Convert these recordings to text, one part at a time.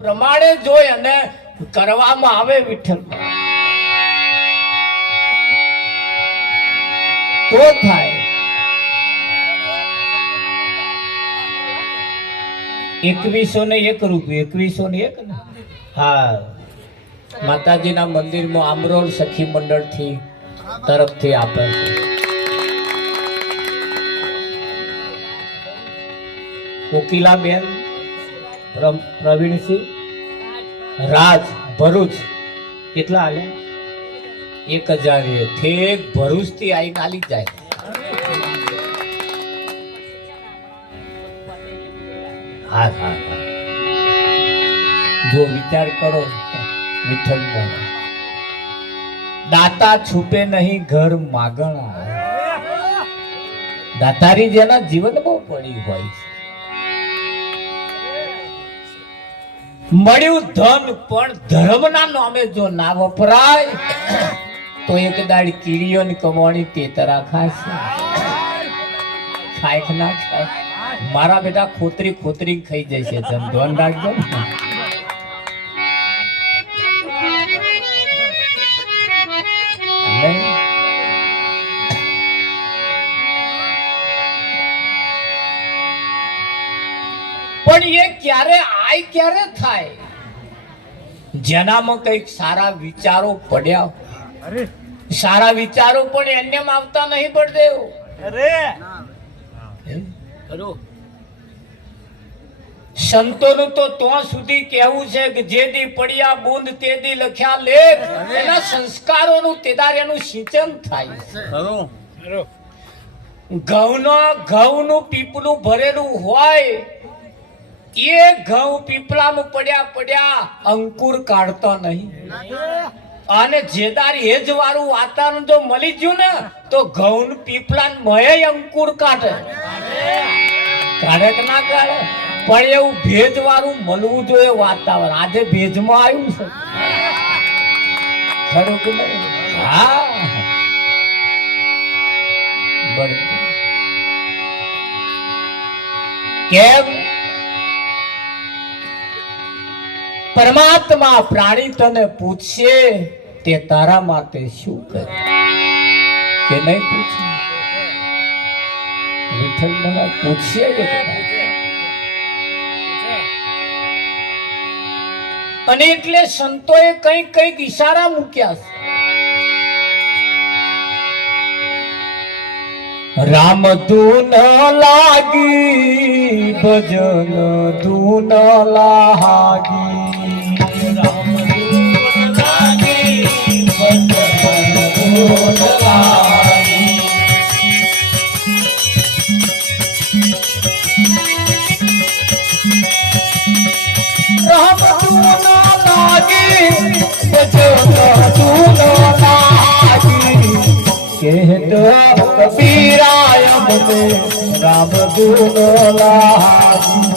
પ્રમાણે જોઈ અને કરવામાં આવે વિઠ્ઠલ તો થાય. 2101 રૂપિયા 2101 ને હા માતાજીના મંદિરમાં આમરોલ સખી મંડળ થી તરફથી આપે છે. કોકિલાબેન પ્રવીણસિંહ રાજ ભરૂચ કેટલા આલે 1000 ઠેક ભરૂચ થી આઈ નાલી જાય. હા હા હા જો વિચાર કરો વિઠ્ઠલ બોલો દાતા છૂપે નહીં ઘર માગણા. દાતારી જેના જીવન બહુ પડી હોય છે. મળ્યું ધન પણ ધર્મના નામે જો ના વપરાય તો એક દાડી કીડીઓની કમાણી તેતરા ખાશે. ખાય ના ખાય મારા બેટા ખોતરી ખોતરી ખાઈ જશે. તમે ધ્યાન રાખજો. પણ એ ક્યારે આય ક્યારે થાય જેનામાં કઈક સારા વિચારો પડ્યા. સારા વિચારો પણ એને આવતા નહીં પડદેવ. સંતોનું તો ત્યાં સુધી કહેવું છે કે જે દી પડ્યા બુંદ તે દી લખ્યા લેખ. એના સંસ્કારોનું તેદાર એનું સિંચન થાય. ઘઉંનું પીપલું ભરેલું હોય એ ઘઉં પીપળામાં પડ્યા અંકુર કાઢતા નહીં. અને જેદાર હેજ વાળું વાતાવરણ જો મળી ગયું ને તો ઘઉં પીપળા મય અંકુર કાઢે કે ના કાઢે. પણ એવું ભેજ વાળું મળવું જોઈએ વાતાવરણ. આજે ભેજમાં આવ્યું છે ખરું કે નહીં? હા કેમ પરમાત્મા પ્રાણી તને પૂછશે તે તારા માટે શું કરે કે નહીં પૂછે? વિઠ્ઠલ મને પૂછશે કે અને એટલે સંતોએ કઈક ઈશારા મૂક્યા છે. રામ ધૂન લાગી ભજન ધૂન લાગી. રામ ધૂન લાગી ભજન ધૂન લાગી. રામ ધૂન લાગી ભજન ધૂન લાગી. કહેતો કબીરાય મને રામ ધૂન લાગી.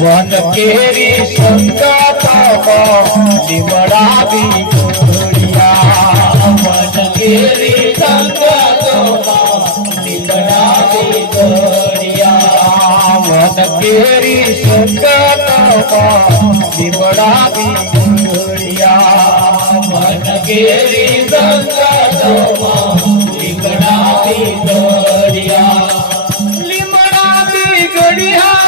વન કેરી સંગતમાં લીમડાવી ઘોડિયા. વન કેરી સંગતમાં લીમડાવી ઘોડિયા. વન કેરી સંગતમાં લીમડાવી ઘોડિયા. વન કેરી સંગતમાં લીમડાવી ઘોડિયા. લીમડાવી ઘોડિયા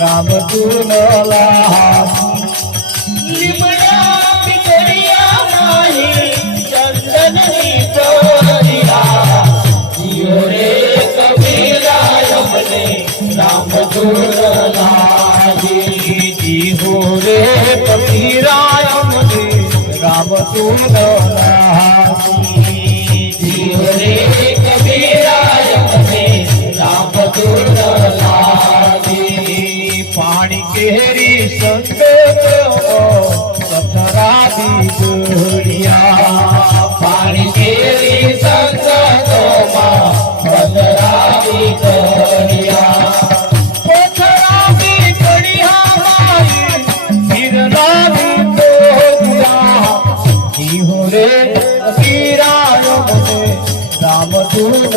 રામ ધૂન લાગી. લીમડા પીકરિયા માહી ચંદનની તોરિયા. જીઓ રે કબીરાય મને રામ ધૂન લાગી. જીઓ રે કબીરાય મને રામ ધૂન લાગી. જીઓ રે કબીરાય મને રામ ધૂન લાગી. પાણી કેરી સંગતમાં પથરાવી ઘોડિયા. પાણી કેરી સંગતમાં પથરાવી ઘોડિયા. આ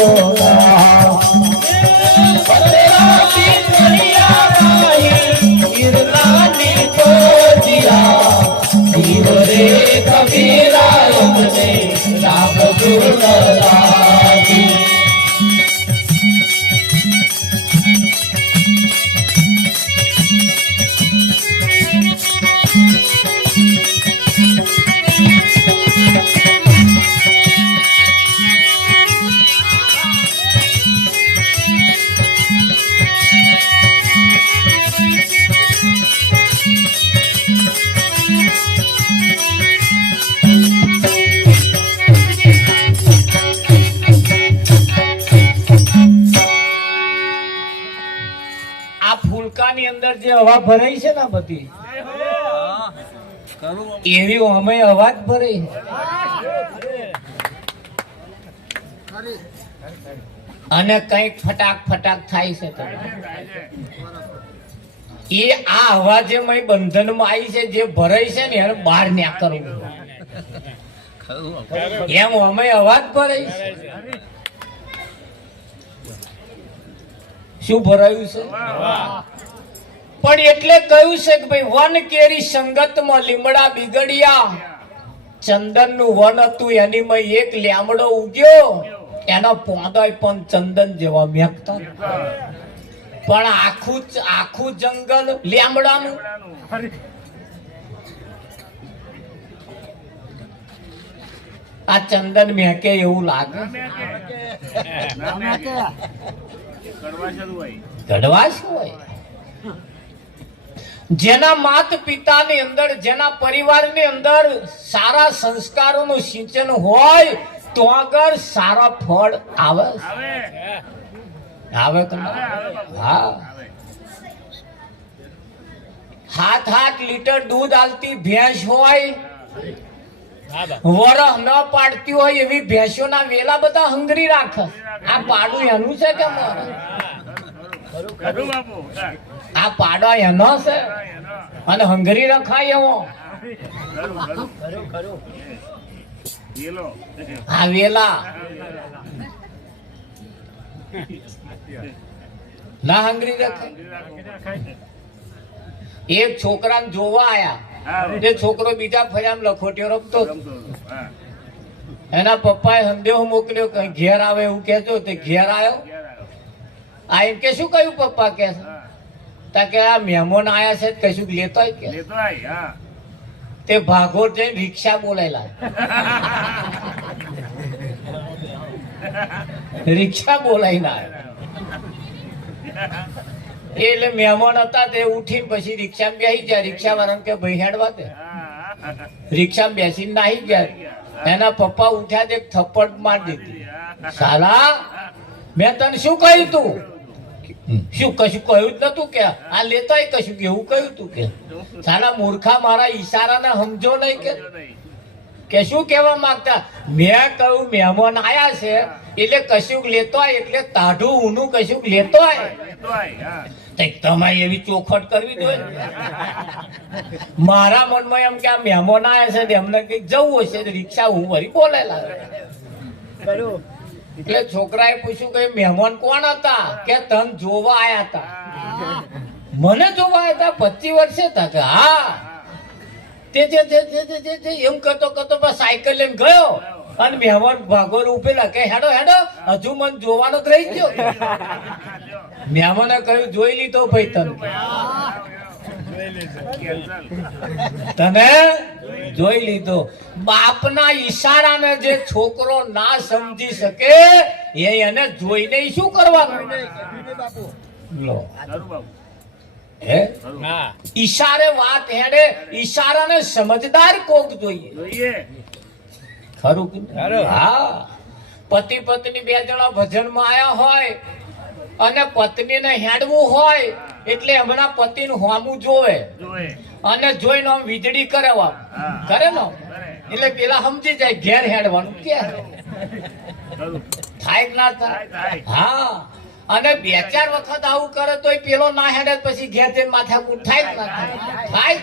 ફૂલકાની અંદર જે હવા ભરાઈ છે ને બધી એવી અમે અવાજ ભરાઈ અને કઈક ફટાક ફટાક થાય છે તો એ આ અવાજે બંધનમાં આવી છે જે ભરાઈ છે ને એને બહાર ન્યા કરવું એમ અમે અવાજ ભરાઈ છે. શું ભરાયું છે? પણ એટલે કહ્યું છે કે ભાઈ વન કેરી સંગતમાં લીમડા બિગડ્યા. ચંદન નું વન હતું એની માં એક લીમડો ઉગ્યો એના પોંદાય પણ ચંદન જેવા મેકતા પણ આખું જંગલ લીમડાનું. આ ચંદન મેકે એવું લાગે કડવાશ હોય. જેના માત પિતાની અંદર જેના પરિવારની અંદર સારા સંસ્કારોનું સિંચન હોય તો આગળ સારા ફળ આવે કે હા. 7 લીટર દૂધ આલતી ભેંસ હોય વરહ ન પાડતી હોય એવી ભેંસોના વેલા બધા હંગરી રાખે. આ પાડું એનું છે કે આ પાડો એનો છે અને હંગરી રખાય એવો. આ વેલા ના હંગરી રખાય. એક છોકરાને જોવા આયા તે છોકરો બીજા ફળિયામાં લખોટીઓ રમતો એના પપ્પાએ સંદેહો મોકલ્યો કે ઘેર આવે એવું કેજો. તે ઘેર આવ્યો આ એમ કે શું કહ્યું પપ્પા કે કે આ મહેમાન આયા છે કશું લેતો કે તે ભાગોળ જઈને રિક્ષા બોલાયેલા. રિક્ષા બોલાઈને આવ્યા એટલે મહેમાન હતા તે ઉઠીને પછી રિક્ષામાં બેસી ગયા. રિક્ષા વાળાને કે ભાઈ હેડવા દે. રિક્ષામાં બેસીને નાહી ગયા. એના પપ્પા ઉઠ્યા તે થપ્પડ મારી દીધી. સાલા મેં તને શું કહ્યું તું? શું કશું કહ્યું જ નતું કે આ લેતાય કશું એવું કહ્યું તું કે સાલા મૂર્ખા મારા ઈશારાને સમજો નહીં કે શું કહેવા માંગતા? મેં કહ્યું મહેમાન આયા છે એટલે કશુંક લેતો હોય એટલે તાઢું ઊનું કશુંક લેતો હોય. તમારે એવી ચોખટ કરવી જોઈએ. મારા મનમાં એમ કે આ મહેમાન આયા છે એમને કઈક જવું હશે રિક્ષા હું વળી બોલેલા. એટલે છોકરાએ પૂછ્યું કે મહેમાન કોણ હતા? કે તન જોવા આયા હતા. મને જોવા આયા હતા 25 વર્ષે હતા કે હા. તે એમ કરતો સાયકલ લઈને ગયો અને મહેમાન ભાગોળ ઉભેલા કે હેડો હેડો હજુ મને જોવાનો જ રહી ગયો. મહેમાને કહ્યું જોઈ લીધો ભાઈ તને જોઈ લીધો. બાપના ઈશારાને જે છોકરો ના સમજી શકે એને જોઈને શું કરવાનું? લો ઈશારે વાત હેડે. ઈશારાને સમજદાર કોક જોઈએ. ખરું કે? હા. પતિ પત્ની 2 જણા ભજનમાં આયા હોય અને પત્નીને હેડવું હોય એટલે હમણાં પતિનું હોમું જોવે અને જોઈને આમ વીજળી કરે કરે ને એટલે પેલા સમજી જાય ઘેર હેડવાનું કે થાય કે ના થાય. હા. અને 2-4 વખત આવું કરે તો પેલો ના હેડે પછી ઘેર જઈને માથાકૂટ થાય કે ના થાય?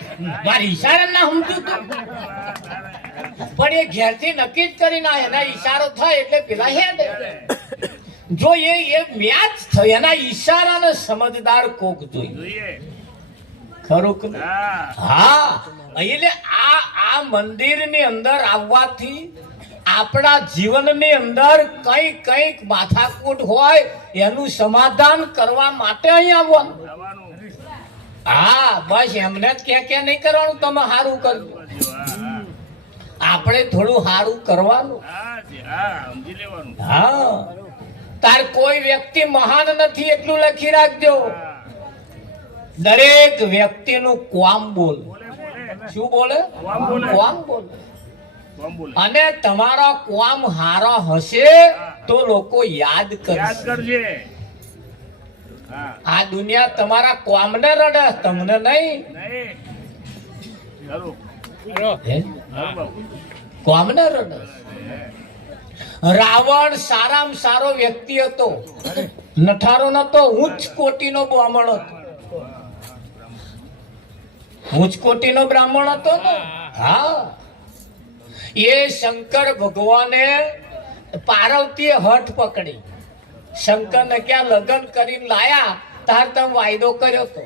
મારી ઈશારા ના સમજ્યું તું પણ એ ઘેરથી નક્કી જ કરી ના એના ઈશારો થાય એટલે પેલા હેડે. જો એ મેચ થઈ એના ઈશારાને સમજદાર કોક જોઈએ ખરું કે નહીં? હા એટલે આ મંદિરની અંદર આવવાથી આપણા જીવનની અંદર કઈક માથાકૂટ હોય એનું સમાધાન કરવા માટે અહીં આવવાનું. હા બસ એમને જ ક્યાં નહીં કરવાનું તમે સારું કરજો, આપણે થોડું સારું કરવાનું. હા તાર કોઈ વ્યક્તિ મહાન નથી એટલું લખી રાખજો. દરેક વ્યક્તિનું કોમ બોલ. શું બોલે? કોમ બોલ. અને તમારા કોમ હારા હશે તો લોકો યાદ કરશે. આ દુનિયા તમારા કોમને રડે, તમને નહીં. કોમને રડે. રાવણ સારામાં સારો વ્યક્તિ હતો, નઠારો નતો, ઉચ્ચ કોટીનો બ્રાહ્મણ હતો. ઉચ્ચ કોટીનો બ્રાહ્મણ હતો ને. હા એ શંકર ભગવાને પાર્વતીએ હઠ પકડી, શંકરને ક્યાં લગ્ન કરીને લાયા તાર તમે વાયદો કર્યો તો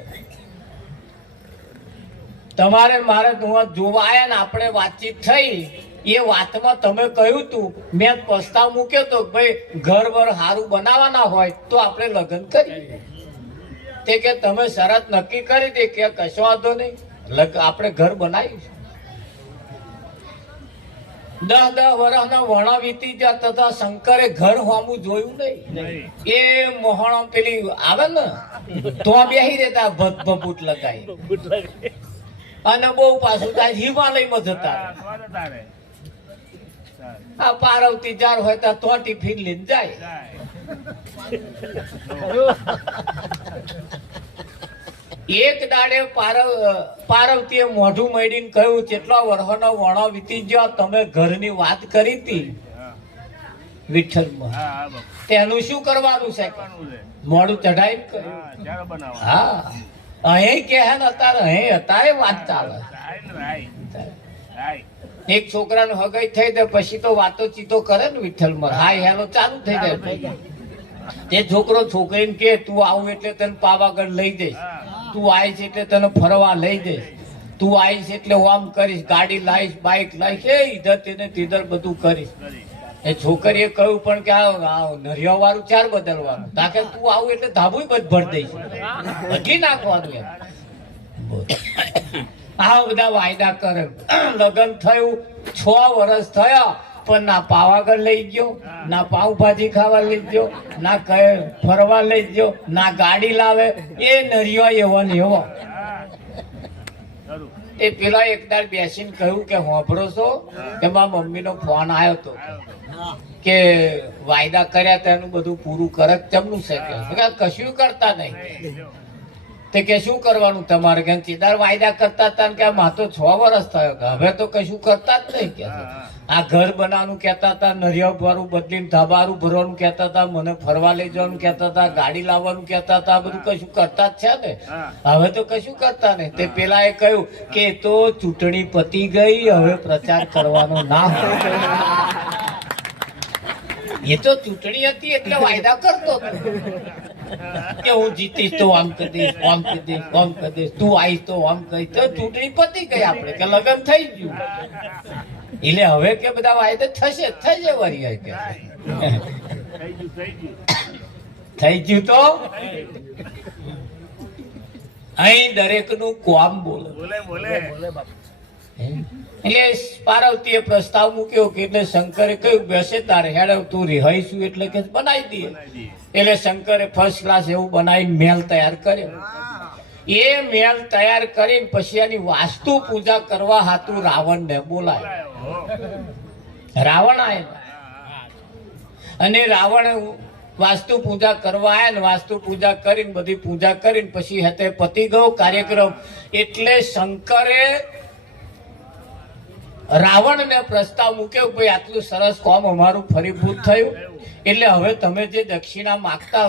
તમારે મારે જોવા આયા ને આપણે વાતચીત થઈ. એ વાતમાં તમે કહ્યું તું, મેં પ્રસ્તાવ મૂક્યો તો ભાઈ ઘર બર સારું બનાવવાના હોય તો આપણે લગ્ન કરીએ. તે કે તમે શરત નક્કી કરી દે કે કશો વાંધો નહીં, આપણે ઘર બનાવીશું. 10 વર્ષના વણા વીતી ગયા તથા શંકરે ઘર હોમું જોયું નહીં. એ મોહણો પેલી આવે ને તો બેહી રહેતા ભૂત લગાઈ અને બહુ પાછું ત્યાં હિમાલયમાં જતા. આ પાર્વતી જાર હોય તો ટિફિન લઈને જાય. એક દાડે પાર્વતીએ મોઢું મળી કહ્યું, કેટલા વર્ષનો વણો વીતી ગયો, તમે ઘરની વાત કરી હતી વિઠ્ઠલમાં, તેનું શું કરવાનું છે? મોઢું ચઢાઈ કર્યું. હા અહીં કે હે ને અત્યારે વાત ચાલે. એક છોકરાનું હગાઈ થઈ જાય પછી તો વાતો ચીતો કરે ને વિઠ્ઠલમાં. હા હેલો ચાલુ થઈ જાય. તે છોકરો છોકરીને કે તું આવું એટલે તને પાવાગઢ લઈ જઈશ, તું આવીશ એટલે તને ફરવા લઈ જઈશ, તું આવીશ એટલે હું આમ કરીશ, ગાડી લાવીશ, બાઇક લાવીશ, એ ઈધર તેને તીધર બધું કરીશ. એ છોકરીએ કહ્યું પણ કે આ નરિયા વાળું ચાર બદલવાનું, તાકે તું આવું એટલે ધાબુય ભર દઈશ, બદલી નાખવાનું. એમ આ બધા વાયદા કરે. લગ્ન થયું 6 વર્ષ થયા પણ ના પાવાગઢ લઈ ગયો, ના પાવભાજી ખાવા લઈ ગયો, ના ફરવા લઈ ગયો, ના ગાડી લાવે. એ નરિયો એવો ને એવો. એ પેલા એક દાડ બેસીને કહ્યું કે હોભરો છો કે મારા મમ્મીનો ફોન આવ્યો હતો કે વાયદા કર્યા તેનું બધું પૂરું કરે. ચમનું છે કે કશું કરતા નહીં. તે કે શું કરવાનું તમારે? કે ચીદાર વાયદા કરતા હતા કે આ તો 6 વર્ષ થયો, હવે તો કશું કરતા જ નહીં. કે આ ઘર બનાવવાનું કહેતા હતા, નરિયા વાળું બદલીને ધાબારું ભરવાનું કહેતા હતા, મને ફરવા લઈ જવાનું કહેતા હતા, ગાડી લાવવાનું કહેતા હતા, બધું કશું કરતા જ છે ને. હવે તો કશું કરતા નહીં. તે પેલા એ કહ્યું કે તો ચૂંટણી પતી ગઈ, હવે પ્રચાર કરવાનો ના હોય. એ તો ચૂંટણી હતી એટલે વાયદા કરતો હતો કે હું જીતીશ તો આમ કરી દઈશ, આમ કરી દઈશ, આમ કરી દઈશ, તું આવીશ તો આમ કહીશ. તો ચૂંટણી પતી ગઈ, આપણે કે લગ્ન થઈ ગયું. એટલે હવે કે બધા વાયદા થશે, થઈ જાય વળી કે થઈ ગયું. તો અહીં દરેક નું કોમ બોલે. એટલે પાર્વતીએ પ્રસ્તાવ મૂક્યો કે એટલે શંકરે કહ્યું બેસે તારે હેડ તું રિહાઈશું એટલે કે બનાવી દઈએ. એટલે શંકરે ફર્સ્ટ ક્લાસ એવું બનાવીને મહેલ તૈયાર કર્યો. એ મહેલ તૈયાર કરીને પછી એની વાસ્તુ પૂજા કરવા હાતું રાવણને બોલાય. રાવણ આવ્યા અને રાવણ વાસ્તુ પૂજા કરવા આવ્યા ને વાસ્તુ પૂજા કરીને બધી પૂજા કરીને પછી હતે પતી ગયો કાર્યક્રમ. એટલે શંકરે રાવણને પ્રસ્તાવ મૂક્યો ભાઈ આટલું સરસ કામ અમારું ફરીભૂત થયું, એટલે હવે તમે જે દક્ષિણા માંગતા,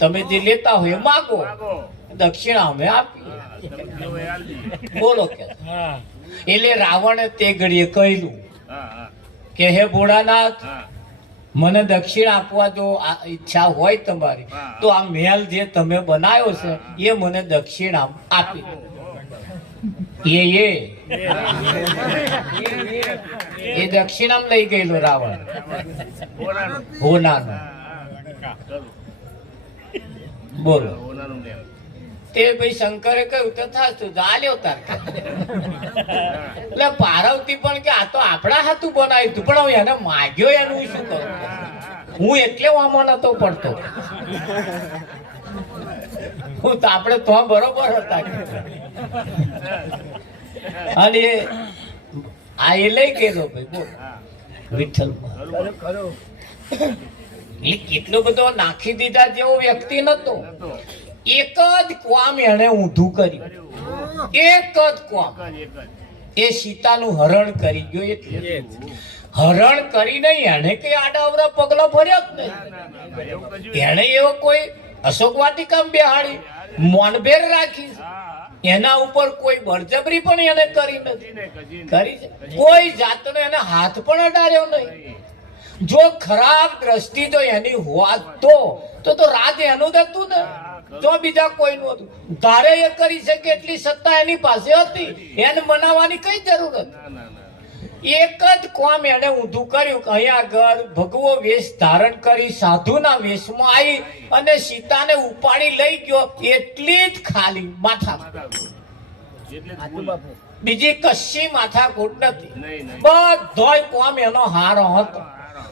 તમે જે લેતા હોય એ માગો, દક્ષિણા અમે આપીએ. બોલો કે એટલે રાવણે તે ઘડીએ કહ્યું કે હે ભોળાનાથ, મને દક્ષિણ આપવા જો ઈચ્છા હોય તમારી તો આ મહેલ જે તમે બનાવ્યો છે એ મને દક્ષિણ આપી એ દક્ષિણામ લઈ ગયેલો રાવણ હોનાનો. બોલો તે ભાઈ શંકરે કહ્યું તો થાતું ચાલ્યો તાર. એટલે પાર્વતી પણ કે આ તો આપણા હાથું બનાવ્યું હતું પણ એને માગ્યો એનું શું કરું, હું એટલે આમાં નતો પડતો. હું તો આપણે તો બરોબર હતા. અને આ એ લઈ ગયેલો ભાઈ. બોલ વિઠ્ઠલ એ કેટલો બધો નાખી દીધા જેવો વ્યક્તિ નતો. એક જ કામ એને ઊંધું કર્યું, એક જ કામ. એ સીતાનું હરણ કરી ગયો. એટલે હરણ કરીને એને કઈ આડાવડા પગલા ભર્યા જ નહીં. એને એવો કોઈ અશોક વાટિકા બેહાડી મોનભેર રાખી, એના ઉપર કોઈ બળજબરી પણ એને કરી નથી કરી. કોઈ જાતનો એને હાથ પણ અડાડ્યો નહીં. જો ખરાબ દ્રષ્ટિ જો એની હોત તો રાજ એનું જ હતું ને, જો બીજા કોઈનું હતું. ધારે એ કરી શકે એટલી સત્તા એની પાસે હતી, એને મનાવવાની કઈ જરૂર હતી. એક જ કામ એને ઊંધું કર્યું કે અહીંયા આગળ ભગવો વેશ ધારણ કરી સાધુના વેશમાં આવી અને સીતાને ઉપાડી લઈ ગયો. એટલી જ ખાલી માથા, બીજી કશી માથાકૂટ નથી. બધોય કામ એનો હારો હતો.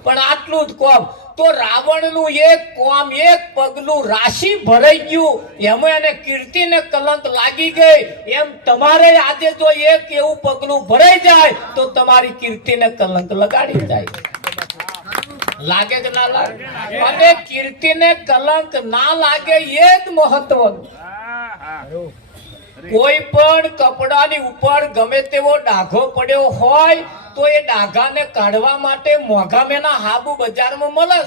પણ આટલું જ કામ તો રાવણનું એક કામ, એક પગલું રાશિ ભરાઈ ગયું. એમાં એને કીર્તિને કલંક લાગી ગઈ. એમ તમારે આજે જો એક એવું પગલું ભરાઈ જાય તો તમારી કીર્તિને કલંક લગાડી જાય. લાગે કે ના લાગે? અને કીર્તિને કલંક ના લાગે એ જ મહત્વનું. કોઈ પણ કપડાની ઉપર ગમે તેવો ડાઘો પડ્યો હોય તો એ ડાઘાને કાઢવા માટે મોંઘા મેના હાબુ બજારમાં મળે.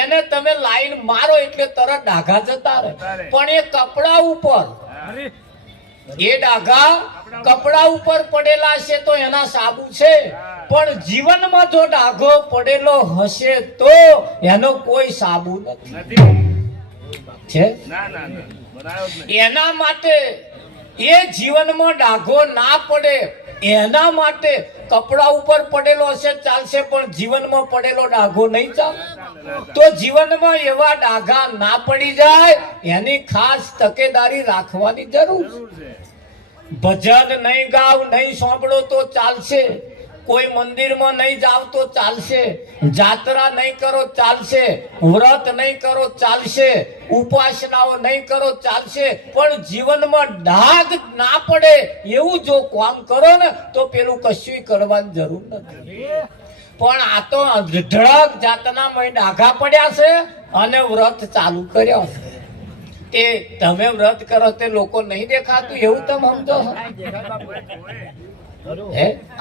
એને તમે લાઈન મારો એટલે તરત ડાઘા જતા રહે. પણ એ કપડા ઉપર, એ ડાઘા કપડા ઉપર પડેલા છે તો એના સાબુ છે. પણ જીવનમાં જો ડાઘો પડેલો હશે તો એનો કોઈ સાબુ નથી છે. એના માટે એ જીવનમાં ડાઘો ના પડે એના માટે કપડા ઉપર પડેલો હશે ચાલશે, પણ જીવનમાં પડેલો ડાઘો નહીં ચાલે. તો જીવનમાં એવા ડાઘા ના પડી જાય એની ખાસ તકેદારી રાખવાની જરૂર છે. ભજન નહીં ગાવ, નહીં સાંભળો તો ચાલશે. કોઈ મંદિરમાં નહીં જાવ તો ચાલશે. જાત્રા નહીં કરો ચાલશે. વ્રત નહીં કરો ચાલશે. ઉપાસનાઓ નહીં કરો ચાલશે. પણ જીવનમાં ડાઘ ના પડે એવું જો કામ કરો ને તો પેલું કશું કરવાની જરૂર નથી. પણ આ તો અઢળક જાતના ડાઘા પડ્યા છે અને વ્રત ચાલુ કર્યા છે. તે તમે વ્રત કરો તે લોકો નહીં દેખાતું એવું તમે સમજો છો?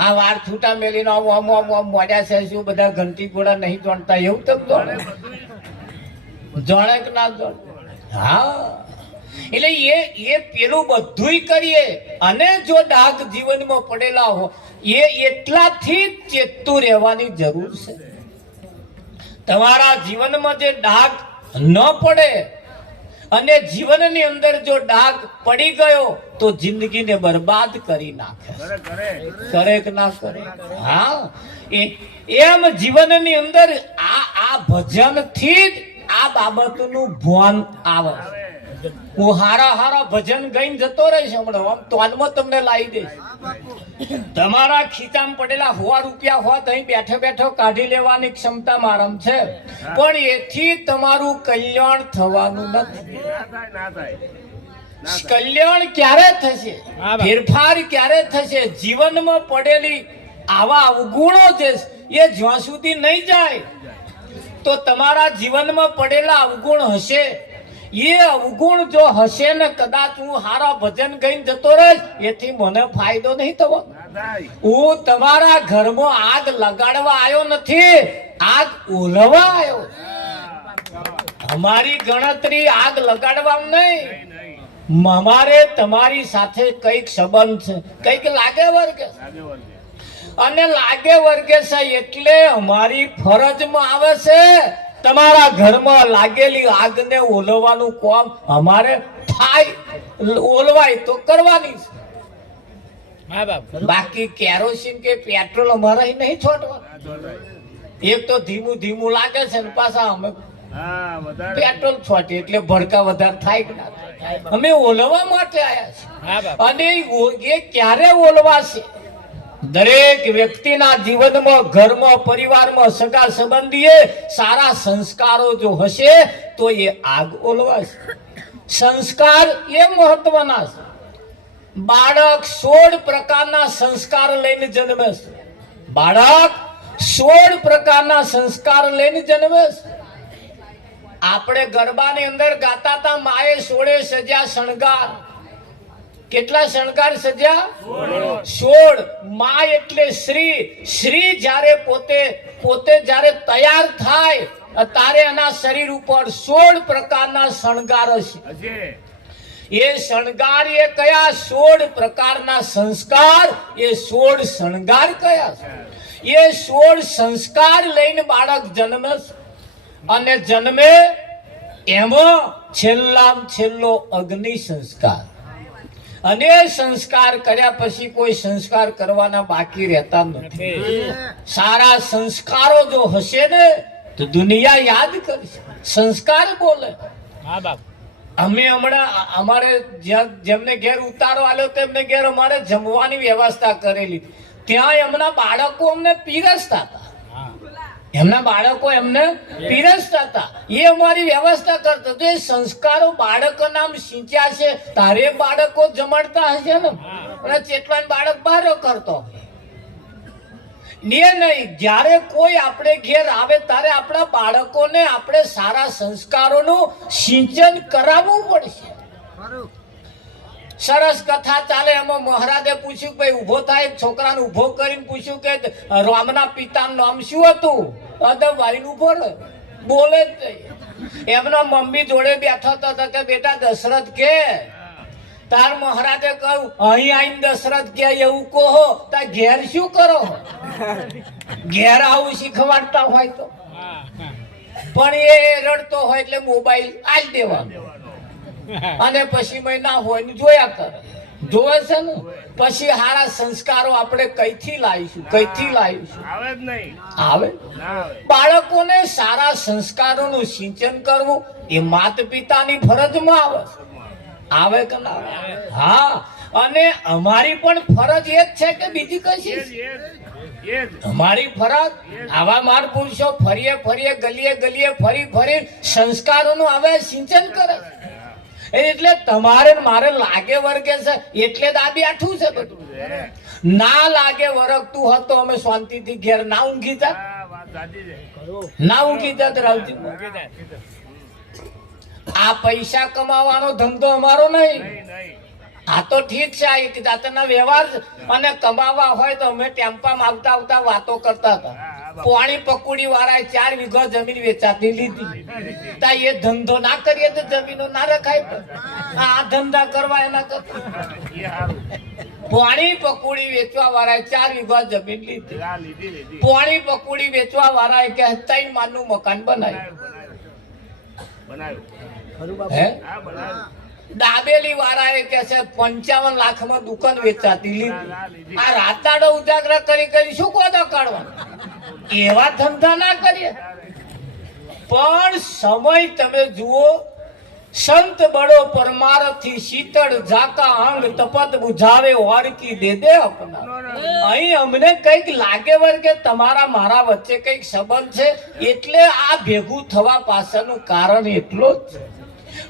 આ વાર છૂટા મેલીને મોડ્યા છે શું બધા ઘંટી ઘોડા નહીં જોડતા એવું તમ જાણે કે ના જાણે? હા, એટલે એ પેલું બધુંય કરીએ અને જો ડાઘ જીવનમાં પડેલા હો એ એટલાથી જ ચેતતું રહેવાની જરૂર છે. તમારા જીવનમાં જે ડાઘ ન પડે અને જીવનની અંદર જો ડાઘ પડી ગયો તો જિંદગીને બરબાદ કરી નાખે. કરે કે ના કરે? હા, એમ જીવનની અંદર આ ભજનથી જ આ બાબતનું ભાન આવે. હું હારા ભજન ગાઈને જતો રહીશ હમણાં, આમ તોલમાં તમને લાવી દઈશ. તમારા ખીચામાં પડેલા ₹100 હોત અહીં બેઠો કાઢી લેવાની ક્ષમતા મારામ છે, પણ એથી તમારું કલ્યાણ થવાનું નથી. કલ્યાણ ક્યારે થશે? ફેરફાર ક્યારે થશે? જીવનમાં પડેલી આવા અવગુણો છે એ જ્યાં સુધી નહીં જાય તો તમારા જીવનમાં પડેલા અવગુણ હશે. એ અવગુણ જો હશે ને કદાચ હું હારા ભજન ગઈને જતો રહીશ એથી મને ફાયદો નહીં થવો. હું તમારા ઘરમાં આગ લગાડવા આવ્યો નથી, આગ ઓલવા આવ્યો. અમારી ગણતરી આગ લગાડવા નહીં, અમારે તમારી સાથે કઈક સંબંધ છે, કઈક લાગે વર્ગ. અને લાગે વર્ગે છે એટલે અમારી ફરજમાં આવે છે તમારા ઘરમાં લાગેલી આગને ઓલવવાનું કામ અમારે થાય ઓલવાય તો કરવાની છે. હા બાપ બાકી કેરોસીન કે પેટ્રોલ અમારા અહીં નહીં છોડવા. એક તો ધીમું ધીમું લાગે છે ને પાછા અમે પેટ્રોલ છોટી એટલે ભડકા વધારે થાય કે ના થાય. અમે ઓલવા માટે આયા હા છે બાપ અને એ ક્યારે ઓલવાશે? દરેક વ્યક્તિના જીવનમાં ઘરમાં પરિવારમાં સગા સંબંધીએ સારા સંસ્કારો જો હશે તો એ આગ ઓલવાશે. સંસ્કાર એ મહત્વના છે. બાળક 16 પ્રકારના સંસ્કાર લઈને જન્મે છે. બાળક 16 પ્રકારના સંસ્કાર લઈને જન્મે છે. આપણે ગરબાની અંદર ગાતા હતા માએ 16 સજ્યા શણગાર. કેટલા શણગાર સજ્યા? 16. મા એટલે શ્રી. શ્રી જ્યારે પોતે જ્યારે તૈયાર થાય ત્યારે એના શરીર ઉપર 16 પ્રકારના શણગાર હશે. એ શણગાર એ કયા? 16 પ્રકારના સંસ્કાર. એ 16 શણગાર કયા છે? એ 16 સંસ્કાર લઈને બાળક જન્મે છે. અને જન્મે એમાં છેલ્લામાં છેલ્લો અગ્નિ સંસ્કાર. અને સંસ્કાર કર્યા પછી કોઈ સંસ્કાર કરવાના બાકી રહેતા નથી. સારા સંસ્કારો જો હશે ને તો દુનિયા યાદ કરશે. સંસ્કાર બોલે. હા બાપ અમે હમણાં અમારે જેમને ઘેર ઉતારો આલ્યો તેમને ઘેર અમારે જમવાની વ્યવસ્થા કરેલી. ત્યાં એમના બાળકો અમને પીરસતા હતા. એમના બાળકો એમને પીરસતા હતા. એ અમારી વ્યવસ્થા કરતા. તો એ સંસ્કારો બાળકોના આમ સિંચ્યા છે તારે બાળકો જમાડતા હશે ને. અને ચેટલા બાળક બહાર કરતો હોય ને નહીં. જ્યારે કોઈ આપણે ઘેર આવે ત્યારે આપણા બાળકોને આપણે સારા સંસ્કારોનું સિંચન કરાવવું પડશે. સરસ કથા ચાલે એમાં મહારાજે પૂછ્યું કે ભાઈ ઉભો થાય. છોકરાને ઉભો કરીને પૂછ્યું કે રામના પિતાનું નામ શું હતું? અદબવારીને ઉભો રહ્યો, બોલે જ નહીં. એમના મમ્મી જોડે બેઠો હતો કે બેટા દશરથ કે. તાર મહારાજે કહ્યું અહીં આવીને દશરથ કે એવું કહો તાર ઘેર શું કરો? ઘેર આવું શીખવાડતા હોય તો. પણ એ રડતો હોય એટલે મોબાઈલ આલી દેવાનો અને પછી મહિના હોય ને જોયા કરે. જોવે છે ને પછી સારા સંસ્કારો આપણે કઈથી લાવીશું? કઈથી લાવીશું? આવે જ નહીં. આવે. બાળકોને સારા સંસ્કારોનું સિંચન કરવું એ માતા પિતાની ફરજમાં આવે. આવે કે ના આવે? હા. અને અમારી પણ ફરજ એ જ છે કે બીજી કશી? અમારી ફરજ આવા માર પુરુષો ફરીએ ફરીએ ગલીએ ગલીએ ફરી ફરી સંસ્કારોનું હવે સિંચન કરે. એટલે તમારે મારે લાગે વર્ગે છે એટલે જ આ બેઠું છે બધું. ના લાગે વરગતું હતો અમે શાંતિથી ઘેર ના ઊંઘી જાત. ના ઊંઘી જાત રાવજી. આ પૈસા કમાવાનો ધંધો અમારો નહીં. આ તો ઠીક છે. આ એક જાતના વ્યવહાર અને કમાવા હોય તો અમે ટેમ્પામાં આવતા આવતા વાતો કરતા હતા. પાણી પકોડી વાળા 4 વીઘા જમીન વેચાતી લીધી. તા એ ધંધો ના કરીએ તો જમીનો ના રખાય. આ ધંધા કરવા એના કરતા પાણી પકોડી વેચવા વાળા 4 વીઘા જમીન લીધી. પાણી પકોડી વેચવા વાળા કે 3 માળનું મકાન બનાવ્યું. હે દાબેલી વાળા કે છે 55 લાખમાં દુકાન વેચાતી લીધી. આ રાતાડો ઉજાગરા કરી કરી શું કોદો કાઢવાનો? એવા ધંધા ના કરીએ. પણ સમય તમે જુઓ. સંત બડો પરમારથી શીતળ જાકા અંગ તપત બુઝાવે વાડકી દે દે અપના. અહીં અમને કઈક લાગે વર્ગે તમારા મારા વચ્ચે કઈક સંબંધ છે એટલે આ ભેગું થવા પાછળનું કારણ એટલો જ છે.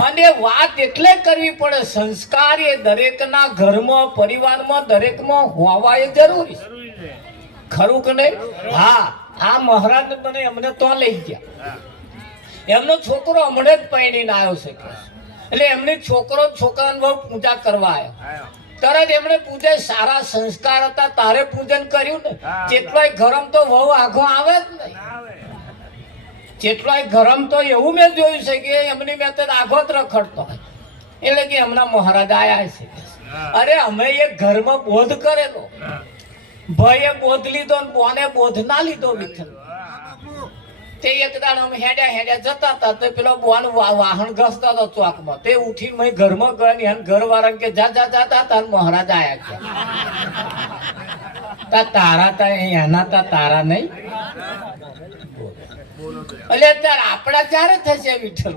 અને વાત એટલે કરવી પડે. સંસ્કાર એ દરેકના ઘરમાં પરિવારમાં દરેકમાં હોવા એ જરૂરી છે. ખરું કે નહીં? હા. આ મહારાજ મને અમને તો લઈ ગયા. એમનો છોકરો હમણે જ પરણીને આવ્યો છે એટલે એમની છોકરાને બહુ પૂજા કરવા આવ્યો. તરત એમણે પૂજે સારા સંસ્કાર હતા તારે પૂજન કર્યું ને. જેટલોય ગરમ તો બહુ આઘો આવે જ નહીં. જેટલોય ગરમ તો એવું મેં જોયું છે કે એમની મેં તો આઘો જ રખડતો હોય. એટલે કે હમણાં મહારાજ આયા છે. અરે અમે એક ઘરમાં બોધ કરેલો ભાઈએ બોધ લીધો ને બોને બોધ ના લીધો વિઠ્ઠલ. તે એક દાડો અમે હેડ્યા જતા હતા તો પેલો બોન વાહન ઘસતો હતો ચોકમાં. તે ઉઠીને મેં ઘરમાં ગયો ને ઘર વાળાને કે જા તાર મહારાજ આયા કે તારા તારા નહીં એટલે તાર આપડા ચારે થશે વિઠ્ઠલ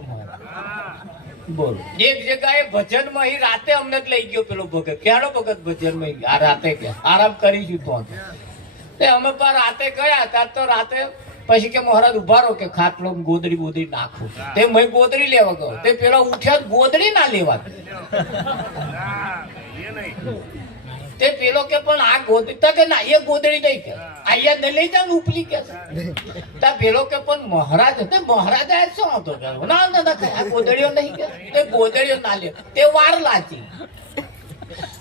બોલો. એક જગ્યાએ ભજન માં રાતે અમને જ લઈ ગયો પેલો ભગત. ક્યાંનો ભગત ભજન માં આ રાતે ગયા આરામ કરીશું તો અમે પણ રાતે ગયા હતા તો રાતે પછી કે મહારાજ ઉભા રહો કે ખાટલો ગોદડી બોદડી નાખો. તે મેં ગોદડી લેવા ગયો. તે પેલા ઉઠ્યા ગોદડી ના લેવા. તે પેલો કે પણ આ ગોદડી તો કે ના એ ગોદડી નહીં કે અહીંયા ને લઈ જાવ ઉપલી કે તા પેલો કે પણ મહારાજ તે મહારાજ આ શું હતો કે ના આ ગોદડીઓ નહીં કે તે ગોદડીઓ ના લે તે વાર લાચી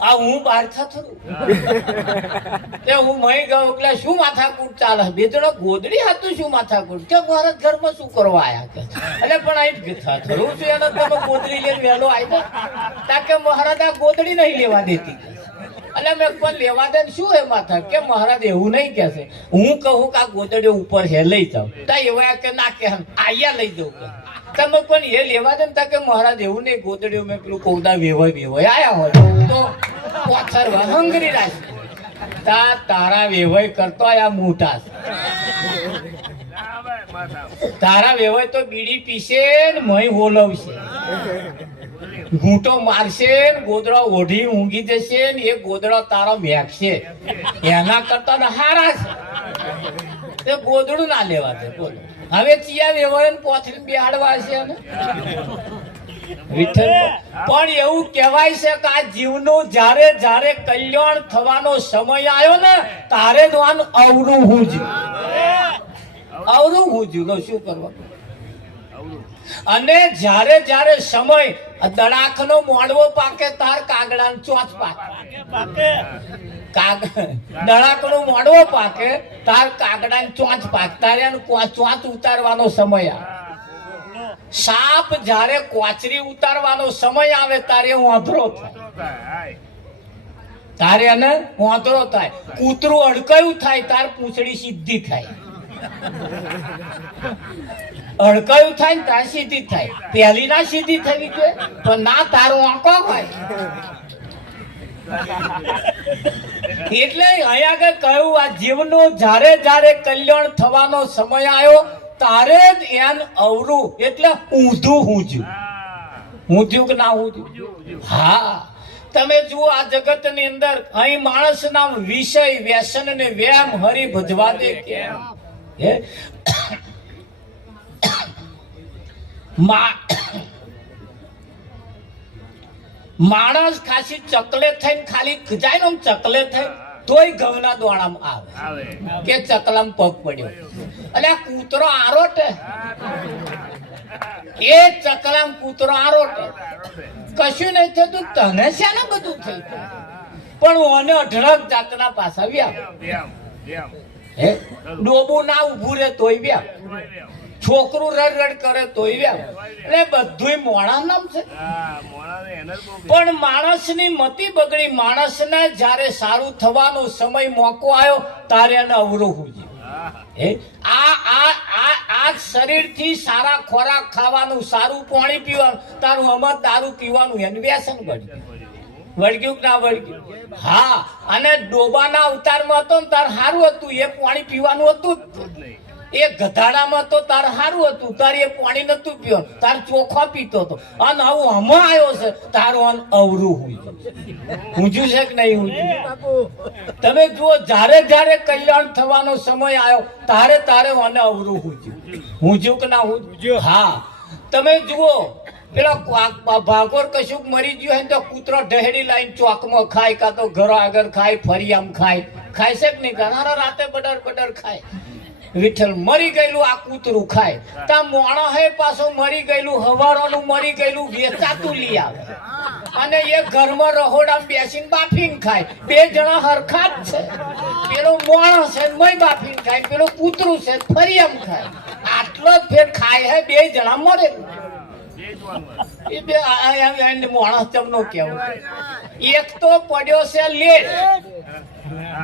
આ હું બહાર થતું તે હું મહી ગયો એટલે શું માથાકૂટ ચાલે બે જણો ગોદડી હતું શું માથાકૂટ કે મહારાજ ઘરમાં શું કરવા આયા કે એટલે પણ અહીં જ થરું છું એને તમે ગોદડી લઈને વહેલો આવી તા કે મહારાજ આ ગોદડી નહીં લેવા દેતી એટલે મેં પણ લેવા દે શું હે માથા કે મહારાજ એવું નહીં કે છે હું કહું કે આ ગોદડીઓ ઉપર હે લઈ જાવ તા એવા કે ના કે આયા લઈ જવું તમે પણ એ લેવા દે ને કે મહારાજ એવું નહીં ગોદડીઓ મેં પેલું કોદા વેવાય આયા હોય તો પોથરવા હંગરી રાખી તારા વેવાય કરતો આ મોટા તારા વેવાય તો બીડી પીશે ને મહી હોલવશે ઘૂંટો મારશે ને ગોદડો ઓઢી ઊંઘી જશે ને એ ગોદડો તારો મેકશે એના કરતા ને હારા છે ગોદડું ના લેવા દે બોલો. હવે ચિયા વેવાય પોથરી બેહાડવા છે ને વિઠ્ઠલ પણ એવું કહેવાય છે કે આ જીવનું જ્યારે જ્યારે કલ્યાણ થવાનો સમય આવ્યો ને તારે જ અવરું હું જ શું કરવા. અને જ્યારે જ્યારે સમય દડાખનો મોડવો પાકે તાર કાગડા ચોથ પાકે દડાકનો મોડવો પાકે તાર કાગડા ચોથ પાક તારે ચોથ ઉતારવાનો સમય આવે. સાપ જ્યારે કોચરી ઉતારવાનો સમય આવે તારે વાંધરો થાય તારે એને વાંધરો થાય. કૂતરું અડકાયું થાય તાર પૂંછડી સીધી થાય અડકાયું થાય ને તાર સીધી થાય. પહેલી ના સીધી થવી જોઈએ પણ ના તારો આંકો હોય એટલે અહીંયા આગળ કહ્યું આ જીવનું જ્યારે જ્યારે કલ્યાણ થવાનો સમય આવ્યો તારે જ એન અવરું એટલે ઊંધું ઊંધ્યું કે ના ઊંધ્યું. હા તમે જુઓ આ જગત ની અંદર અહીં માણસ ના વિષય વ્યસન ને વ્યાયામ હરી ભજવા દે કેમ માણસ ખાસી ચકલે થઈને ખાલી જાય ને ચકલે થઈ તોય ઘઉંના દોણામાં આવે કે ચકલામાં પગ પડ્યો. એટલે કૂતરો આરોટે એ ચકલામાં કૂતરો આરોટે કશું નહીં થતું તને શાને બધું થઈ પણ ઓને અઢળક જાતના પાછા વ્યાપ ડોબું ના ઉભું રે તોય વ્યાપ છોકરું રડ કરે તોય વ્યાપ એટલે બધું મોણા નામ છે. પણ માણસની મતિ બગડી. માણસને જ્યારે સારું થવાનો સમય મોકો આવ્યો તારે એને અવરોહવું આ શરીરથી સારા ખોરાક ખાવાનું સારું પાણી પીવાનું તારું અમર દારૂ પીવાનું એનું વ્યસન વળગ્યું કે ના વળગ્યું. હા અને ડોબાના અવતારમાં હતો ને તાર સારું હતું એ પાણી પીવાનું હતું જ. એ ગધાડામાં તો તાર સારું હતું તાર એ પાણી નતું પીવાનું તાર ચોખ્ખો પીતો હતો. અને આવું હમણાં આવ્યો છે તારું અવરું ઊંઝું છે કે નહીં ઊંઝું. તમે જુઓ જ્યારે જ્યારે કલ્યાણ થવાનો સમય આવ્યો તારે મને અવરું ઊંઝું કે ના ઊંઝું. હા તમે જુઓ પેલો ભાગોર કશુંક મરી ગયું હોય તો કૂતરો ઢહેડી લાઈન ચોકમાં ખાય કાં તો ઘર આગળ ખાય ફરિયામ ખાય છે કે નહીં ઘણા રાતે બડર ખાય. વિઠ્ઠલ મરી ગયેલું આ કૂતરું ખાય તા મોણા હે પાછો મરી ગયેલું હવારોનું મરી ગયેલું વેચાતું લઈ આવે અને એ ઘરમાં રહોડામાં બેસીને બાફીને ખાય. બે જણા હરખા જ છે. પેલો મોણો છે મય બાફીને ખાય પેલો કૂતરું છે ફરિયામ ખાય. આટલો જ ફેર ખાય હે બે જણા મરે. એ બે માણસ તમને કેવું એક તો પડ્યો છે લેટ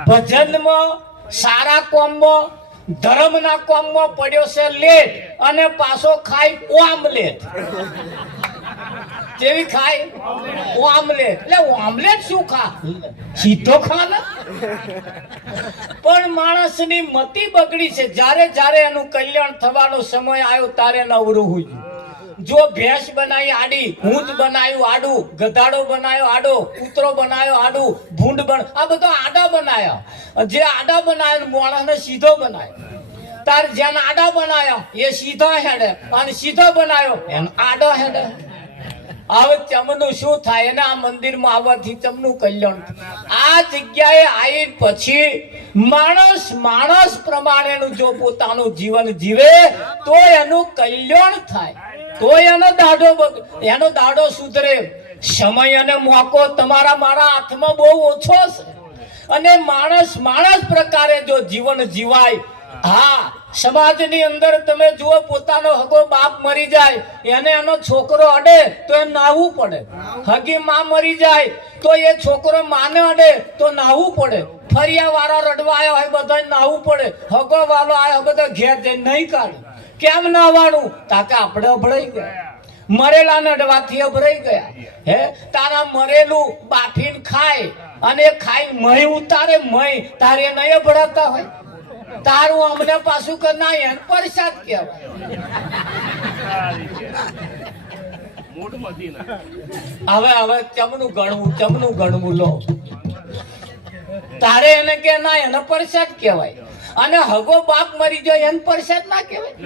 ભજનમાં સારા કોમમાં ધર્મના કોમમાં પડ્યો છે લેટ અને પાછો ખાય ઓમલેટ. કેવી ખાય? ઓમલેટ. એટલે ઓમલેટ શું ખા? સીધો ખા ને. પણ માણસની મતિ બગડી છે. જ્યારે જ્યારે એનું કલ્યાણ થવાનો સમય આવ્યો ત્યારે નવરું હોય. જો ભેંસ બનાવી આડી, ઊંટ બનાવ્યું આડું, ગધાડો બનાવ્યો આડો, કૂતરો બનાવ્યો આડું, ભૂંડ આ બધો આડા બનાવ્યા. જે આડા બનાવ્યો માણસને સીધો બનાવ્યો. તાર જેને આડા બનાવ્યા એ સીધો હેડે અને સીધો બનાવ્યો એને આડો હેડે. હવે ચમનું શું થાય? એને આ મંદિરમાં આવવાથી ચમનું કલ્યાણ. આ જગ્યાએ આવી પછી માણસ પ્રમાણેનું જો પોતાનું જીવન જીવે તો એનું કલ્યાણ થાય, તો એનો દાડો સુધરે. સમય અને મોકો તમારા મારા હાથમાં બહુ ઓછો છે અને માણસ પ્રકારે જો જીવન જીવાય. હા, સમાજની અંદર તમે જુઓ, પોતાનો હગો બાપ મરી જાય એને એનો છોકરો અડે તો એ નાહવું પડે. હગી માં મરી જાય તો એ છોકરો માને અડે તો નાહવું પડે. ફરિયા વાળા રડવા આવ્યા હોય બધા નાહવું પડે. હગો વાળો આવ્યો બધા ઘેર જઈને નહીં કાઢે. કેમ નાહવાનું? તાકે આપણે અભળાઈ ગયા. મરેલા નડવાથી અભરાઈ ગયા. હે, તારા મરેલું બાફીને ખાય અને ખાઈ મય ઉતારે, મય તારે નહીં અભરાતા હોય. તારું અમને પાછું કરના એને પરસાદ કહેવાય. હવે ચમનું ગણવું લો. તારે એને કે ના એને પરસાદ કહેવાય અને હગો બાપ મરી જાય એને પરસાદ ના કહેવાય.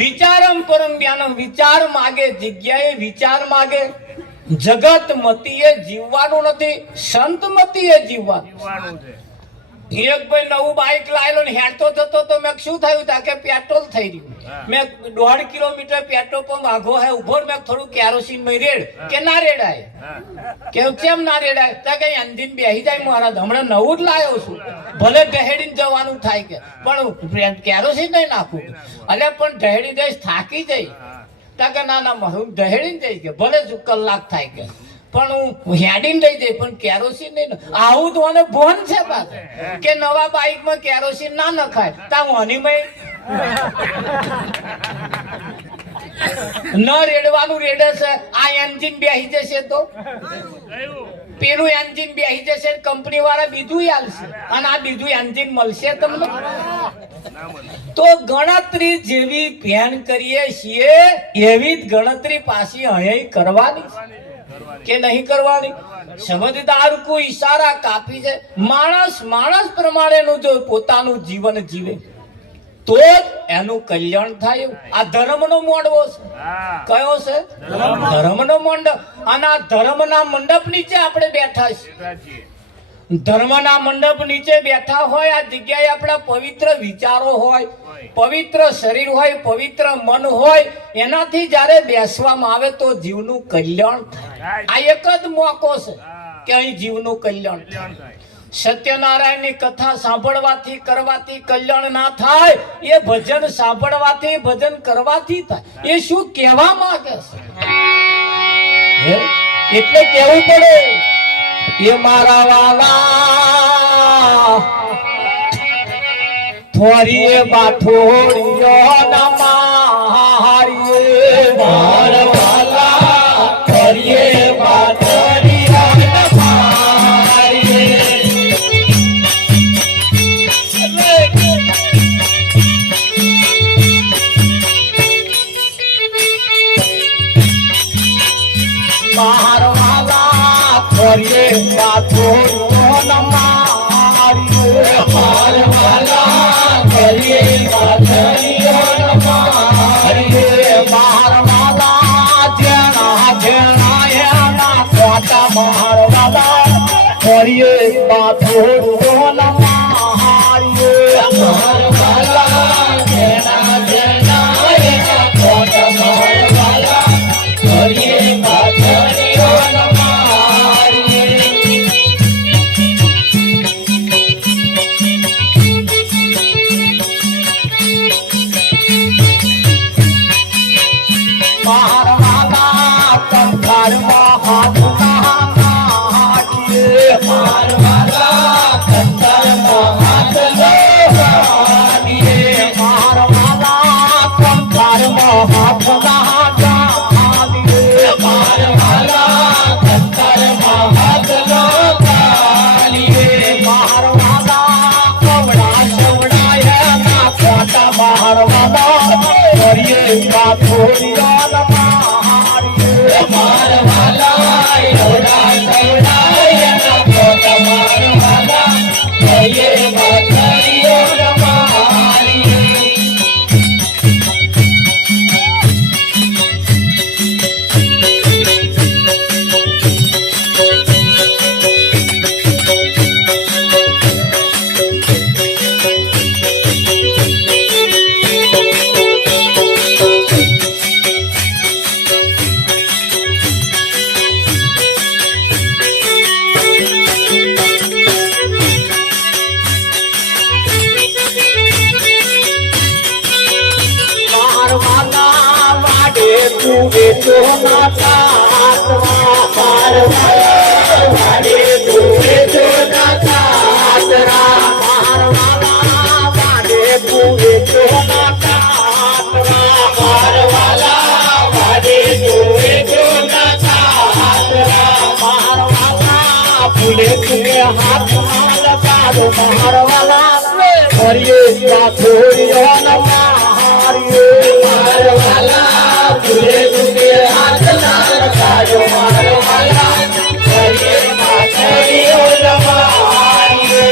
વિચારમ પરમ જ્ઞાનમ. વિચાર માગે, જગ્યાએ વિચાર માગે. જગત મતીએ જીવવાનું નથી, સંત મતીએ જીવવાનું. એક ભાઈ નવું બાઇક લાયેલો ને હેડતો થતો તો મેં શું થયું તા કે પેટ્રોલ થઈ રહ્યું. મેં 1.5 કિલોમીટર પેટ્રોલ પંપ આઘો હે ઉભો. મેં થોડું કેરોસીન માં રેડ કે ના રેડાય. કેમ ના રેડાય? તા કે એન્જિન બેહી જાય મહારાજ. હમણાં નવું જ લાવ્યો છું, ભલે ઢહેડીને જવાનું થાય કે પણ કેરોસીન નહીં નાખું. અલ્યા પણ ઢહેડી જઈશ થાકી જઈશ. કે ના હું દહેડીને જઈશ કે ભલે કલાક થાય કે પણ હું હેડીને લઈ જઈશ પણ કેરોસીન નહીં. આવું તો મને ભોન છે કે નવા બાઇકમાં કેરોસીન ના નખાય. તા હનીમાં ન રેડવાનું રેડે છે. આ એન્જિન બેસી જશે તો પેલું એન્જિન બેસી જશે, કંપની વાળા બીજું આલશે અને આ બીજું એન્જિન મળશે તમને. તો ગણતરી જેવી ભેન કરીએ છીએ એવી જ ગણતરી પાછી અહીં કરવાની કે નહીં કરવાની? સમજદાર કોઈ ઈશારા કાપી છે. માણસ પ્રમાણેનું જો પોતાનું જીવન જીવે તો જ એનું કલ્યાણ થાય. આ ધર્મનો મોડવો છે. કયો છે? ધર્મનો મંડપ. અને આ ધર્મના મંડપ નીચે આપણે બેઠા છીએ. ધર્મના મંડપ નીચે બેઠા હોય, આ જગ્યાએ આપણા પવિત્ર વિચારો હોય, પવિત્ર શરીર હોય, પવિત્ર મન હોય. એનાથી જ્યારે બેસવામાં આવે તો જીવનું કલ્યાણ થાય. આ એક જ મોકો છે કે અહીં જીવનું કલ્યાણ થાય. સત્યનારાયણની કથા સાંભળવાથી કરવાથી કલ્યાણ ના થાય. એ ભજન સાંભળવાથી ભજન કરવાથી થાય. એ શું કહેવા માંગે છે એટલે કહેવું પડે. એ મારા વાલા થોરીએ બાઠોડિયો ના મારીએ. મારા વાલા થોરીએ બાઠોડિયો ના મારીએ. મારા વાલા થોરીએ બાઠોડિયો ના મારીએ. મારા વાલા થોરીએ બાઠોડિયો ના મારીએ. મારા વાલા જેણા જેણા એના કોટા. મારા વાલા થોરીએ બાઠોડિયો ના મારીએ. મારા વાલા જેણા જેણા એના કોટા. મારા વાલા થોરીએ બાઠોડિયો ના મારીએ. મારા વાલા કંકારમાં હાથ ના હાથ ના ચાલીએ મારવાલા કંતરમાં હાથ નો ચાલીએ મારવાલા કવડા સવડાયા ના કોટા મારવાલા કરીએ પાથોરિયા મારીએ મારવાલા એવડા સવડાયા ના કોટા મારવાલા કરીએ પાથોરિયા મારીએ તુવે તો નાતા આત્મા મારવાલા વાડે તુવે તો નાતા આત્મા મારવાલા વાડે તુવે તો નાતા આત્મા મારવાલા વાડે તુવે તો નાતા આત્મા મારવાલા ફૂલે તુમે હાથમાં લગાડો મારવાલા કરીએ પાથોરિયા મારીએ મારવાલા ફૂલે તુમે હાથ ના લગાડો મારવાલા કરીએ પાથોરિયા મારીએ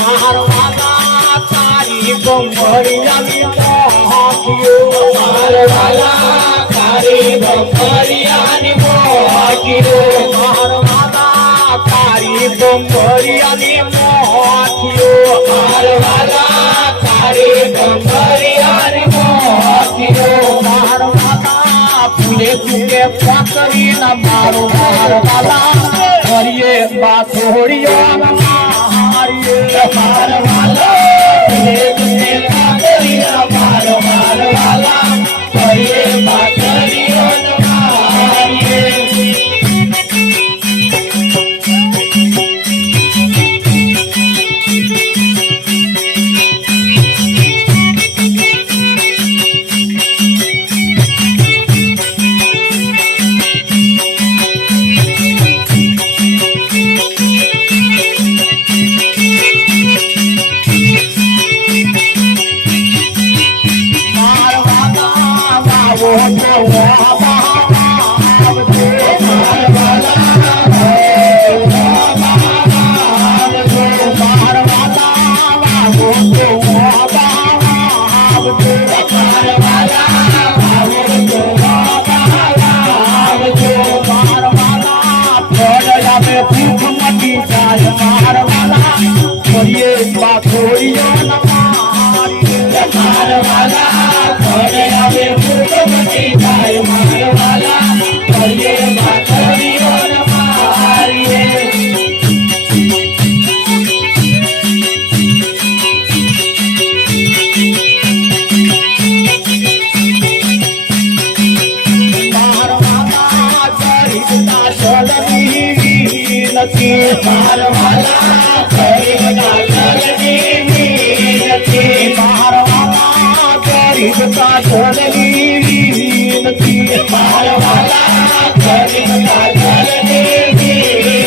મારવાલા તારી બંગડિયાની મોહાકીઓ મારવાલા તારી બંગડિયાની મોહાકીઓ મારવાલા તારી બંગડિયાની મોહાકીઓ મારવાલા તારી બંગડિયાની મોહાકીઓ મારવાલા ફૂલે ફૂલે પાકરી ના મારો મારવાલા કરીએ પાથોરિયા મારીએ મારવાલા ફૂલે ફૂલે પાકરી ના મારો મારવાલા કરીએ પાથોરિયા મારીએ મારવાલા ગરીબ ના જલની નથી મારવાલા ગરીબ ના જલની નથી મારવાલા ગરીબ ના જલની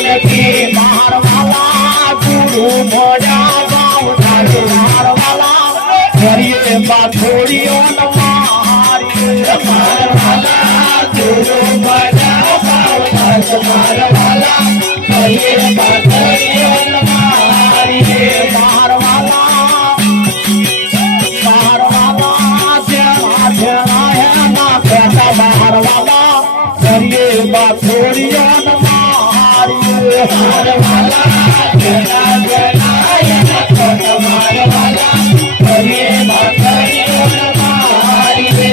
નથી મારવાલા ગુરુ મોડા ગાવ મારવાલા કરીએ પાથોરિયો મારીએ મારવાલા ગુરુ મોડા ગાવ મારવાલા કરીએ પાથોરિયો મારીએ મારવાલા મારવાલા જેના જેના એના પેટા મારવાલા કરીએ પાથોરિયો મારીએ મારવાલા જેના જેના એના પેટા મારવાલા કરીએ પાથોરિયો મારીએ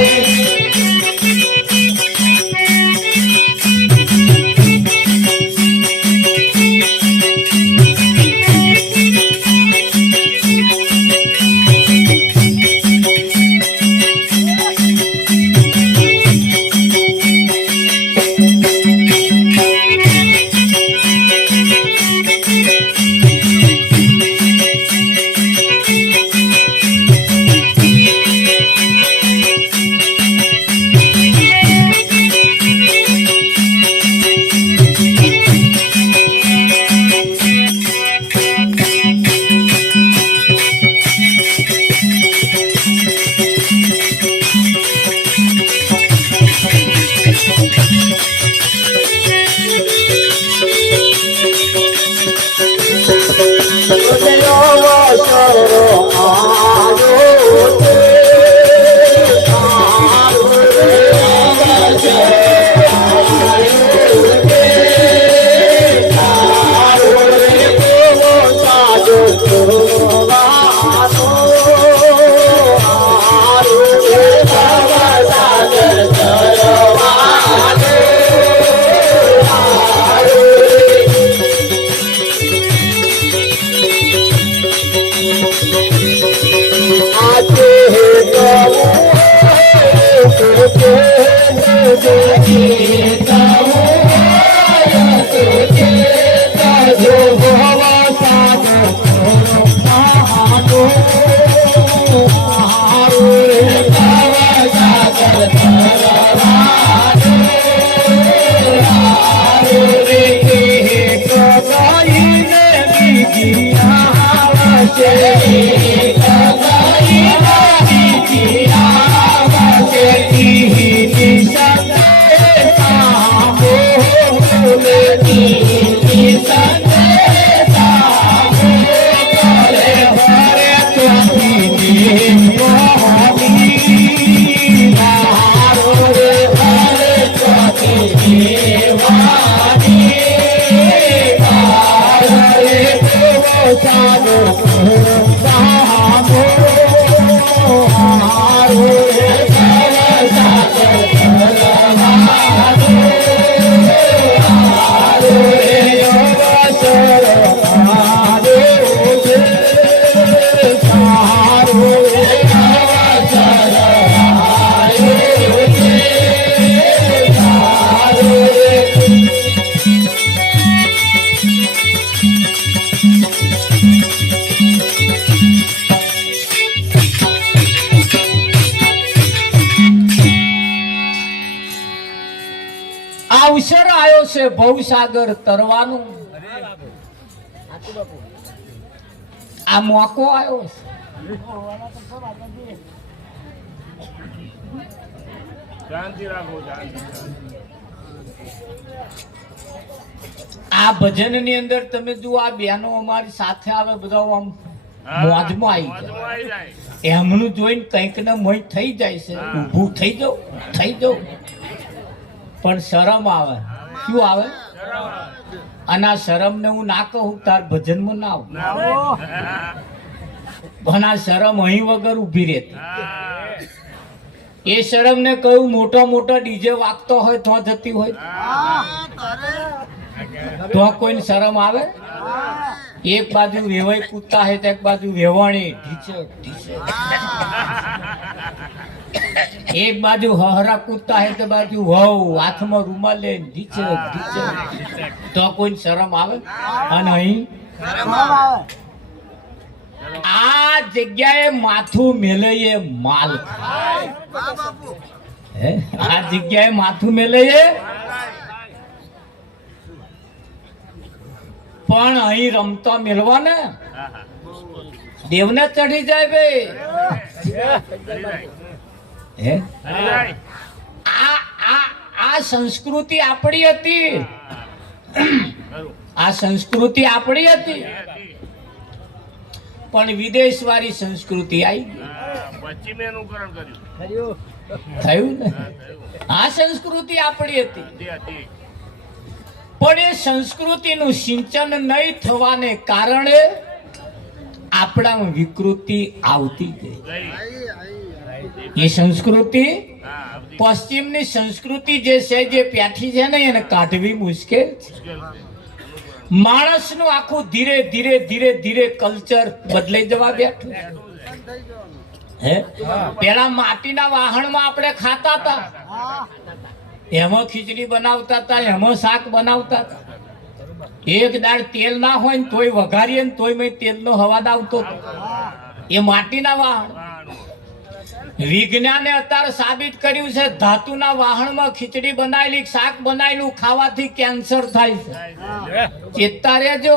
અવસર આવ્યો છે ભવસાગર તરવાનું. આ મોકો આવ્યો છે. આ ભજન ની અંદર તમે જુઓ, આ બહેનો અમારી સાથે આવે, બધા આમ મોજમાં આવી જાય. એમનું જોઈને કંઈક ને મોય થઈ જાય છે. ઊભું થઈ જાઉં પણ શરમ આવે. શું આવે? અને આ શરમ ને હું ના કહું તાર ભજનમાં ના આવું, પણ આ શરમ અહીં વગર ઉભી રહેતી. એ શરમ ને કહ્યું મોટો મોટો ડીજે વાગતો હોય તો જતી હોય તો કોઈને શરમ આવે? એક બાજુ વેવાઈ કૂદતા હોય તો એક બાજુ વેવાણી એક બાજુ હહરા કૂદતા હોય તો બાજુ વહુ હાથમાં રૂમાલ લે તો કોઈ શરમ આવે? અને અહીં આ જગ્યાએ માથું મેલે એ માલ ખાય. આ જગ્યાએ માથું મેલે એ પણ અહીં રમતા મેળવા ને દેવને ચડી જાય ભાઈ. આ સંસ્કૃતિ આપણી હતી. આ સંસ્કૃતિ આપણી હતી પણ વિદેશ વાળી સંસ્કૃતિ આવી થયું ને. આ સંસ્કૃતિ આપણી હતી પણ એ સંસ્કૃતિનું સિંચન નહીં થવાને કારણે આપણામાં વિકૃતિ આવતી ગઈ. એ સંસ્કૃતિ પશ્ચિમની સંસ્કૃતિ જે છે, જે પેઠી છે ને, એને કાઢવી મુશ્કેલ છે. માણસનું આખું ધીરે ધીરે ધીરે ધીરે કલ્ચર બદલાઈ જવા બેઠું. પેલા માટીના વાહણમાં આપણે ખાતા હતા, એમાં ખીચડી બનાવતા હતા, એમાં શાક બનાવતા હતા. એક દાળ તેલ ના હોય ને તોય વઘારીએ ને તોય મેં તેલનો હવાદ આવતો હતો. એ માટીના વાહણ. વિજ્ઞાને અત્યારે સાબિત કર્યું છે ધાતુના વાહણમાં ખીચડી બનાવેલી, શાક બનાવેલું ખાવાથી કેન્સર થાય છે. ચેતતા રહેજો.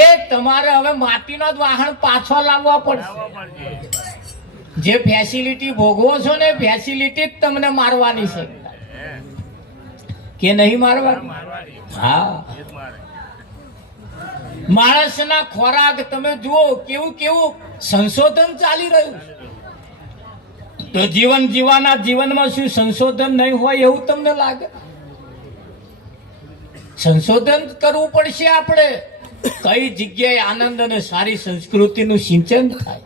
એ તમારે હવે માટીનો જ વાહણ પાછો લાવવા પડશે. જે ફેસિલિટી ભોગવો છો ને, ફેસિલિટી જ તમને મારવાની છે કે નહીં મારવાની? હા. માણસના ખોરાક તમે જુઓ, કેવું કેવું સંશોધન ચાલી રહ્યું છે. તો જીવન જીવાના જીવનમાં શું સંશોધન નહીં હોય એવું તમને લાગે? સંશોધન કરવું પડશે આપણે. કઈ જગ્યાએ આનંદ અને સારી સંસ્કૃતિનું સિંચન થાય.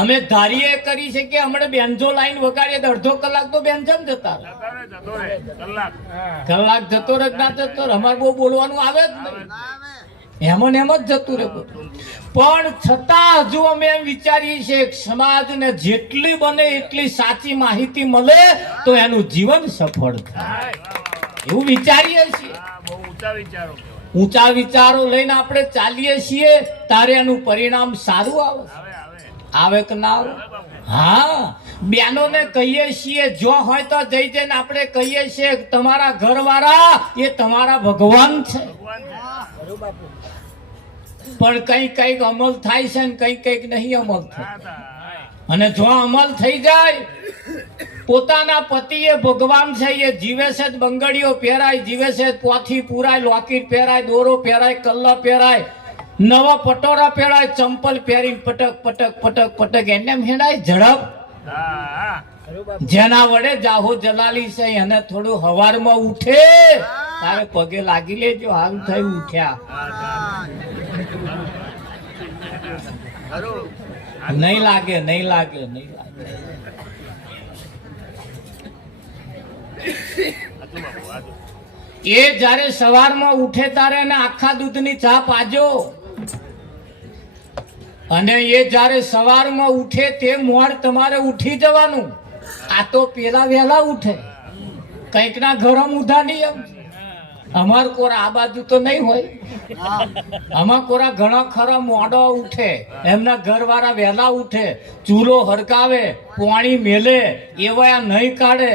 અમે ધારીએ કરી છે કે હમણાં બેન્જો લાઈન વગાડીએ તો અડધો કલાક તો બેન્જમ જતા કલાક જતો રહે ના જતો. અમારે બહુ બોલવાનું આવે જ નહીં. એમ ને એમ જ જતું રહે બધું. પણ છતાં હજુ અમે એમ વિચારીએ છીએ કે સમાજને જેટલી બને એટલી સાચી માહિતી મળે તો એનું જીવન સફળ થાય એવું વિચારીએ છીએ. બહુ ઊંચા વિચારો કહેવાય. ઊંચા વિચારો લઈને આપણે ચાલીએ છીએ તારે એનું પરિણામ સારું આવે. આવે કે ના આવે? હા, બહેનોને કહીએ છીએ જો હોય તો જઈ જઈને આપણે કહીએ છીએ કે તમારા ઘરવાળા એ તમારા ભગવાન છે. પણ કઈ કઈક અમલ થાય છે ને કઈ કઈક નહીં અમલ થાય. અને જો અમલ થઈ જાય પોતાના પતિ એ ભગવાન છે એ જીવે છે જ બંગડીઓ પહેરાય, જીવે છે જ પોથી પુરાય, લોકેટ પહેરાય, દોરો પહેરાય, કલ્લા પહેરાય, નવા પટોરા પહેરાય, ચંપલ પહેરી પટક પટક પટક પટક એને હેડાય ઝડપ. જેના વડે જાહો જલાલી છે એને થોડું હવારમાં ઉઠે તારે પગે લાગી લેજો હાલ થયું ઉઠ્યા. નહીં લાગે, નહીં લાગે, નહીં લાગે. એ જ્યારે સવારમાં ઉઠે ત્યારે એને આખા દૂધની ચા પાજો. અને એ જ્યારે સવારમાં ઉઠે તે મોડ તમારે ઉઠી જવાનું. આ તો પેલા વહેલા ઉઠે કઈક ના ગરમ ઉધા નિયમ. અમાર કોરા આ બાજુ તો નહીં હોય. અમાર કોરા ઘણા ખરા મોડો ઉઠે, એમના ઘરવાળા વહેલા ઉઠે, ચૂલો હરકાવે, પાણી મેલે, એવા નહીં કાઢે,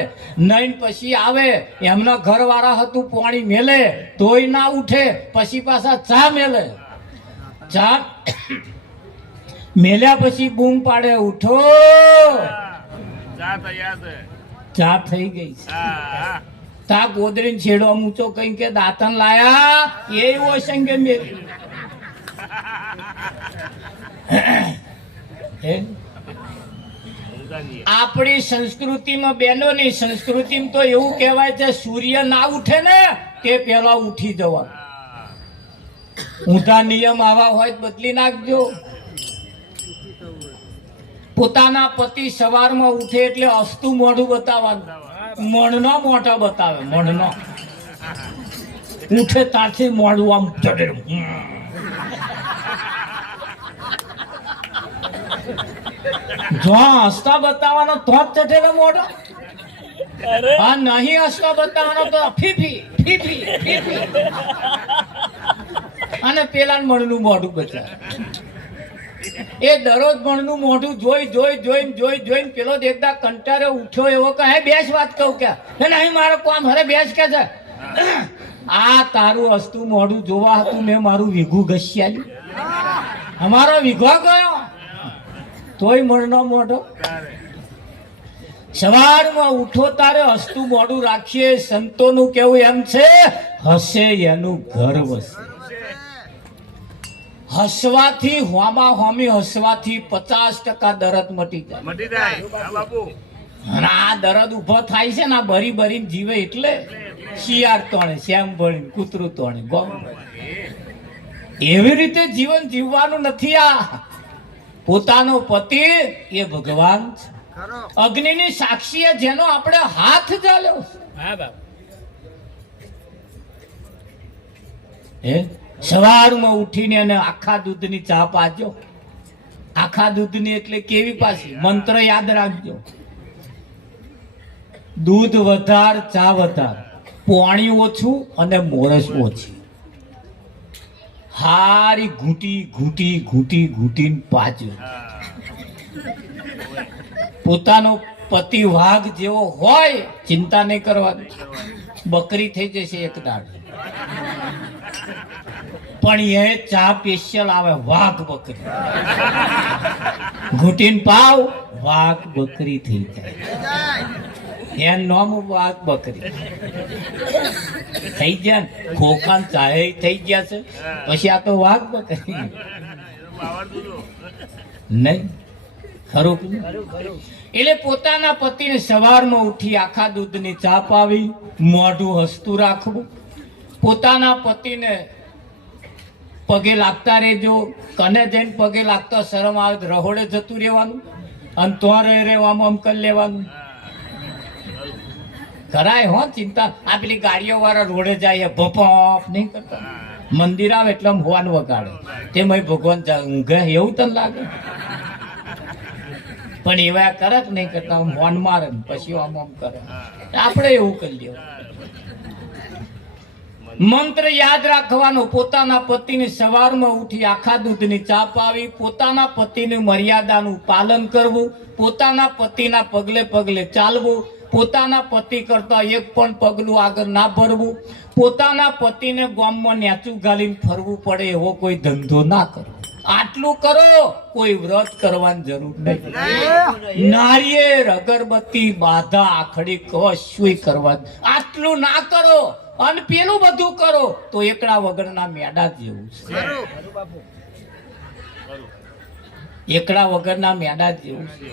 નહીં પછી આવે એમના ઘરવાળા હતું પાણી મેલે તોય ના ઉઠે, પછી પાછા ચા મેલે. ચા મેલ્યા પછી બૂમ પાડે ઉઠો ચા થઈ ગઈ છે. તા ગોદરી છેડો ઊંચો કઈ કે દાંતન લાયા એ સંગે મેલી. આપણી સંસ્કૃતિમાં બહેનોની સંસ્કૃતિમાં તો એવું કહેવાય છે સૂર્ય ના ઉઠે ને તે પેલા ઉઠી જવાનું. ઊંધા નિયમ આવા હોય તો બદલી નાખજો. પોતાના પતિ સવારમાં ઉઠે એટલે હસતું મોઢું બતાવવાનું. મણનો મોઢો બતાવે, મણનો ઉઠે ત્યાંથી મોઢું આમ ચડેલું. જો હસતા બતાવવાનો તો જ ચઢેલો મોઢો, આ નહીં હસતા બતાવવાનો તો ફીફી ફીફી ફીફી અને પેલા મણનું મોઢું બતાવે. એ દરરોજ મણનું મોઢું જોઈ જોઈ જોઈને જોઈ જોઈને પેલો દેખતા કંટાળે ઉઠ્યો એવો કહે બેસ વાત કહું કે નહીં મારો કામ હરે બેસ કે છે. આ તારું હસતું મોઢું જોવા હતું મેં મારું વીઘું ઘસ્યાલ્યું. અમારો વીઘો ગયો તોય મણનો મોઢો. સવારમાં ઉઠો તારે હસતું મોઢું રાખીએ. સંતોનું કેવું એમ છે હસે એનું ઘર વસે. હસવાથી હોમા હોમી હસવાથી 50% દરદ મટી જાય. અને આ દરદ ઉભો થાય છે ને આ ભરી ભરીને જીવે એટલે શિયાળ તોણે શ્યામ ભણી કૂતરું તોણે ગોમ. એવી રીતે જીવન જીવવાનું નથી. આ પોતાનો પતિ એ ભગવાન છે. અગ્નિની સાક્ષીએ જેનો આપણે હાથ ચાલ્યો હે સવારમાં ઉઠીને અને આખા દૂધની ચા પાજો. આખા દૂધની એટલે કેવી પાછી મંત્ર યાદ રાખજો. દૂધ વધાર, ચા વધાર, પાણી ઓછું અને મોરસ ઓછી. હારી ઘૂંટી ઘૂંટી ઘૂંટી ઘૂંટીને પાજો. પોતાનો પતિ વાઘ જેવો હોય ચિંતા નહીં કરવાની. બકરી થઈ જશે એક દાડ. પણ એ ચા સ્પેશિયલ આવે વાઘ બકરી. ઘૂંટીને પાવ વાઘ બકરી થઈ જાય. એનું નામ વાઘ બકરી થઈ ગયા. ખોખાન ચાહે થઈ ગયા છે પછી આ તો વાઘ બકરી નહીં ખરું. એટલે પોતાના પતિને સવારમાં ઉઠી આખા દૂધની ચા પાવી, મોઢું હસતું રાખવું. પોતાના પતિને પગે લાગતા રહેજો. કને જઈને પગે લાગતા શરમ આવે તો રહોડે જતું રહેવાનું અને તો રહેવામાં આમ કરી લેવાનું. કરાય હો ચિંતા. આ પેલી ગાડીઓ વાળા રોડે જાય ભપોપ નહીં કરતા. મંદિર આવે એટલે આમ હોવાનું વગાડે તેમાં ભગવાન ઊંઘે એવું તને લાગે? પણ એવા કરે કે નહીં કરતા આમ હોન મારે ને પછી આમ આમ કરે. આપણે એવું કરી લેવું. મંત્ર યાદ રાખવાનો. પોતાના પતિને સવારમાં ઉઠી આખા દૂધની ચા પાવી, પોતાના પતિની મર્યાદાનું પાલન કરવું, પોતાના પતિના પગલે પગલે ચાલવું, પોતાના પતિ કરતા એક પણ પગલું આગળ ના ભરવું, પોતાના પતિને ગામમાં નેચું ગાલીને ફરવું પડે એવો કોઈ ધંધો ના કરવો. આટલું કરો, કોઈ વ્રત કરવાની જરૂર નહીં. નારિયેળ, અગરબત્તી, બાધા, આખડી કશુંય કરવાનું. આટલું ના કરો અને પેલું બધું કરો તો એકડા વગરના મેડા જેવું છે. એકડા વગરના મેડા જેવું છે.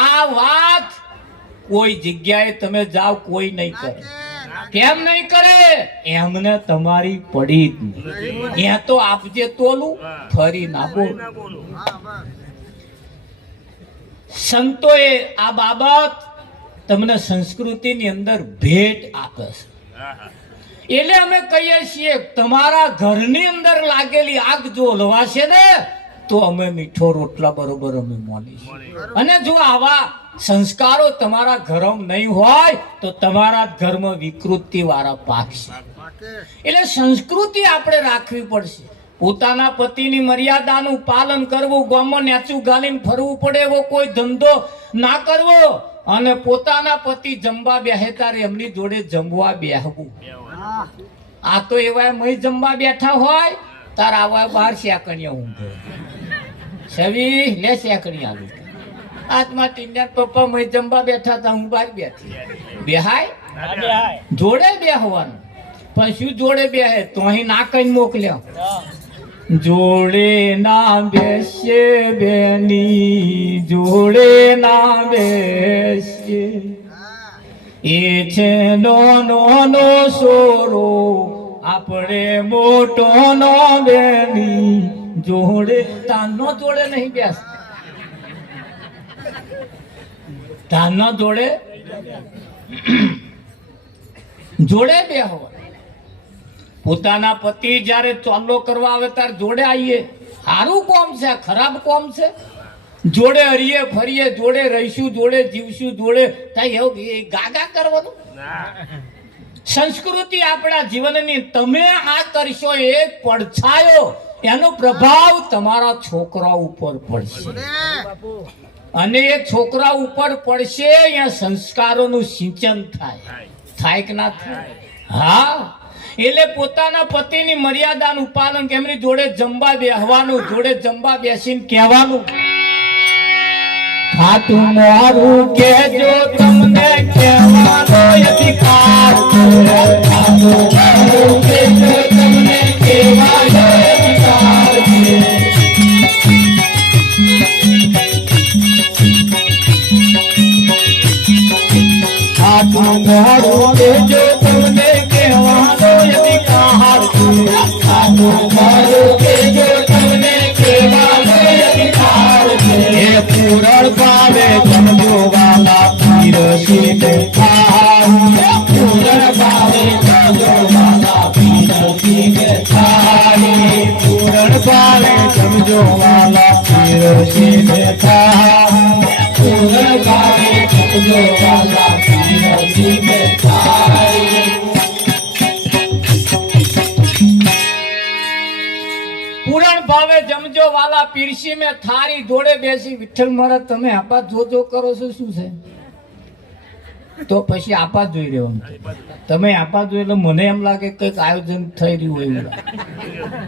આ વાત કોઈ જગ્યાએ તમે જાઓ કોઈ નહીં કરે. કેમ નહીં કરે? એમને તમારી પડી જ નહીં. ત્યાં તો આપજે તોલું, ફરી ના બોલ. સંતોએ આ બાબત તમને સંસ્કૃતિની અંદર ભેટ આપે છે. એટલે અમે કહીએ છીએ તમારા ઘરની અંદર લાગેલી આગ જો હલવાશે ને તો અમે મીઠો રોટલા બરોબર અમે માનીશું. અને જો આવા સંસ્કારો તમારા ઘરમાં નહીં હોય તો તમારા જ ઘરમાં વિકૃતિ વાળા પાકશે. એટલે સંસ્કૃતિ આપણે રાખવી પડશે. પોતાના પતિની મર્યાદાનું પાલન કરવું, ગામમાં નેચું ગાલીને ફરવું પડે એવો કોઈ ધંધો ના કરવો, અને પોતાના પતિ જમવા બેહે ત્યારે એમની જોડે જમવા બેહવું. આ તો એવા મય જમવા બેઠા હોય તાર આવા બહાર શેકણીયા ઊંઘે. છવી લે શેકણી આવી આત્મા ટીંડા પપ્પા મય જમવા બેઠા હતા, હું બહાર બેઠી. બેહાય જોડે બેહવાનું. પણ શું જોડે બેહે તો અહીં ના કઈ મોકલ્યા. જોડે ના બેસે બેની, જોડે ના બેસે. એ છે નો સોરો, આપણે મોટો નો બેની. જોડે તાનો જોડે નહીં બેસ. તાનો જોડે જોડે બેહો. પોતાના પતિ જયારે ચોલ્લો કરવા આવે ત્યારે જોડે આવીએ. સારું કોમ છે, ખરાબ કોમ છે? જોડે હરીએ ફરીએ, જોડે રહીશું, જોડે જીવશું, જોડે થાય એવું ગાગા કરવાનું. સંસ્કૃતિ આપણા જીવનની તમે આ કરશો એક પડછાયો એનો પ્રભાવ તમારા છોકરા ઉપર પડશે. અને એ છોકરા ઉપર પડશે અહીંયા સંસ્કારોનું સિંચન થાય કે ના થાય? હા. એટલે પોતાના પતિની મર્યાદાનું પાલન, એમની જોડે જમવા બેહવાનું, જોડે જમવા બેસીને કહેવાનું, ખાતું મારું કેજો તમને કહેવાનો અધિકાર છે. ખાતું મારું કેજો તમને કહેવાનો અધિકાર છે. ખાતું મારું કેજો તમને કહેવાનો અધિકાર છે. ખાતું મારું કેજો તમને કહેવાનો અધિકાર છે. પૂરણ પાવે જમજો વાલા પીરસી બેઠારું. પૂરણ પાવે જમજો વાલા પીરસી બેઠારી. પૂરણ પાવે જમજો વાલા પીરસી બેઠારું. પૂરણ પાવે જમજો વાલા પીરસી બેઠારી. પૂરણ ભાવે જમજો વાલા પીરસી મેં થારી. જોડે બેસી વિઠ્ઠલ મહારાજ તમે આપા જોજો કરો છો શું છે? તો પછી આપા જોઈ રહ્યો. તમે આપા જોઈ એટલે મને એમ લાગે કંઈક આયોજન થઈ રહ્યું હોય એવું લાગે.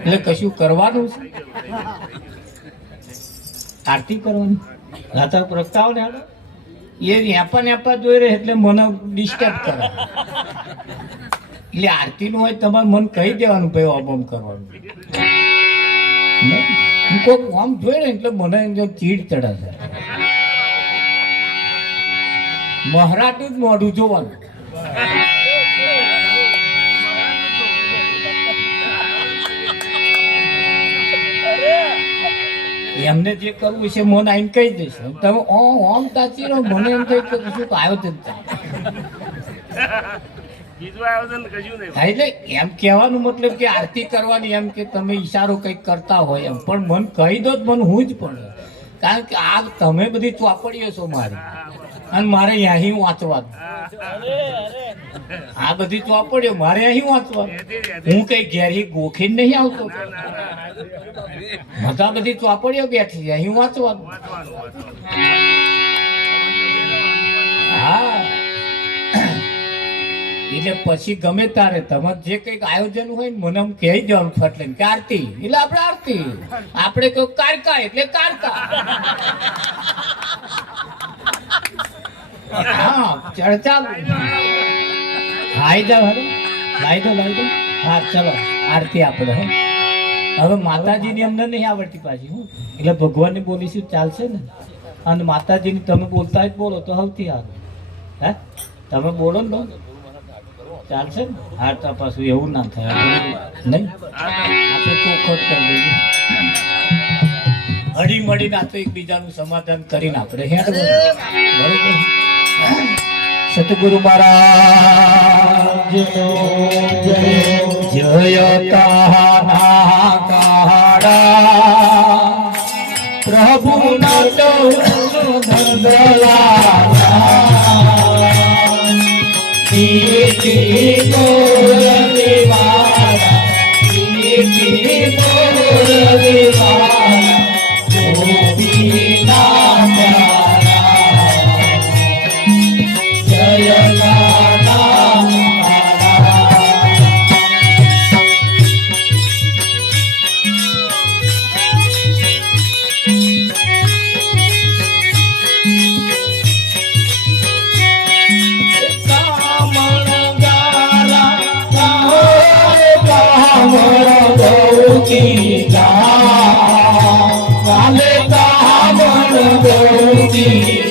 એટલે કશું કરવાનું છે? આરતી કરવાની, રાતા પ્રગટાવ ને એ નેપા જોઈ રહે એટલે મને ડિસ્ટર્બ કરે. એટલે આરતી નું હોય તમારે મને કહી દેવાનું ભાઈ ઓમ કરવાનું. કોઈ આમ જોઈ ને એટલે મને ચીડ ચડે છે. મહારાજનું જ મોઢું જોવાનું. એમને જે કરવું છે મને આઈને કહી દેશે. તમે ઓમ તાચી રહો, મને એમ કહી કે શું આયોજન થાય. બીજું આયોજન કશું નહીં. હા, એટલે એમ કહેવાનું મતલબ કે આરતી કરવાની એમ કે તમે ઈશારો કંઈક કરતા હોય એમ પણ મન કહી દો તો મને હું જ પડે કારણ કે આ તમે બધી ચોપડીઓ છો મારી અને મારે અહીં વાંચવાનું આ બધી ચોપડીઓ મારે અહીં વાંચવાનું હું કઈ ઘેરી ગોખીને નહીં આવતો બધા બધી ચોપડીઓ બેઠી છે અહીં વાંચવાનું હા એટલે પછી ગમે તારે તમારે જે કઈક આયોજન હોય ને મને આમ કહી દેવાનું ફટલે કે આરતી એટલે આપણે આરતી આપણે કહું કારકા એટલે કારકા હા ચર્ચા લાઈ જાવ હવે લાઈ દો હા ચલો આરતી આપણે હો હવે માતાજીની અમને નહીં આવડતી પાછી હું એટલે ભગવાનની બોલીશું ચાલશે ને અને માતાજીની તમે બોલતા જ બોલો તો સૌથી સારું હે તમે બોલો ને ચાલશે ને હા તો પાછું એવું ના થાય નહીં આપણે ચોખવટ કરી દઈએ હળી મળીને આ તો એકબીજાનું સમાધાન કરીને આપણે હેડ બરોબર સતગુરુ મહારાજ જય પ્રભુ Ram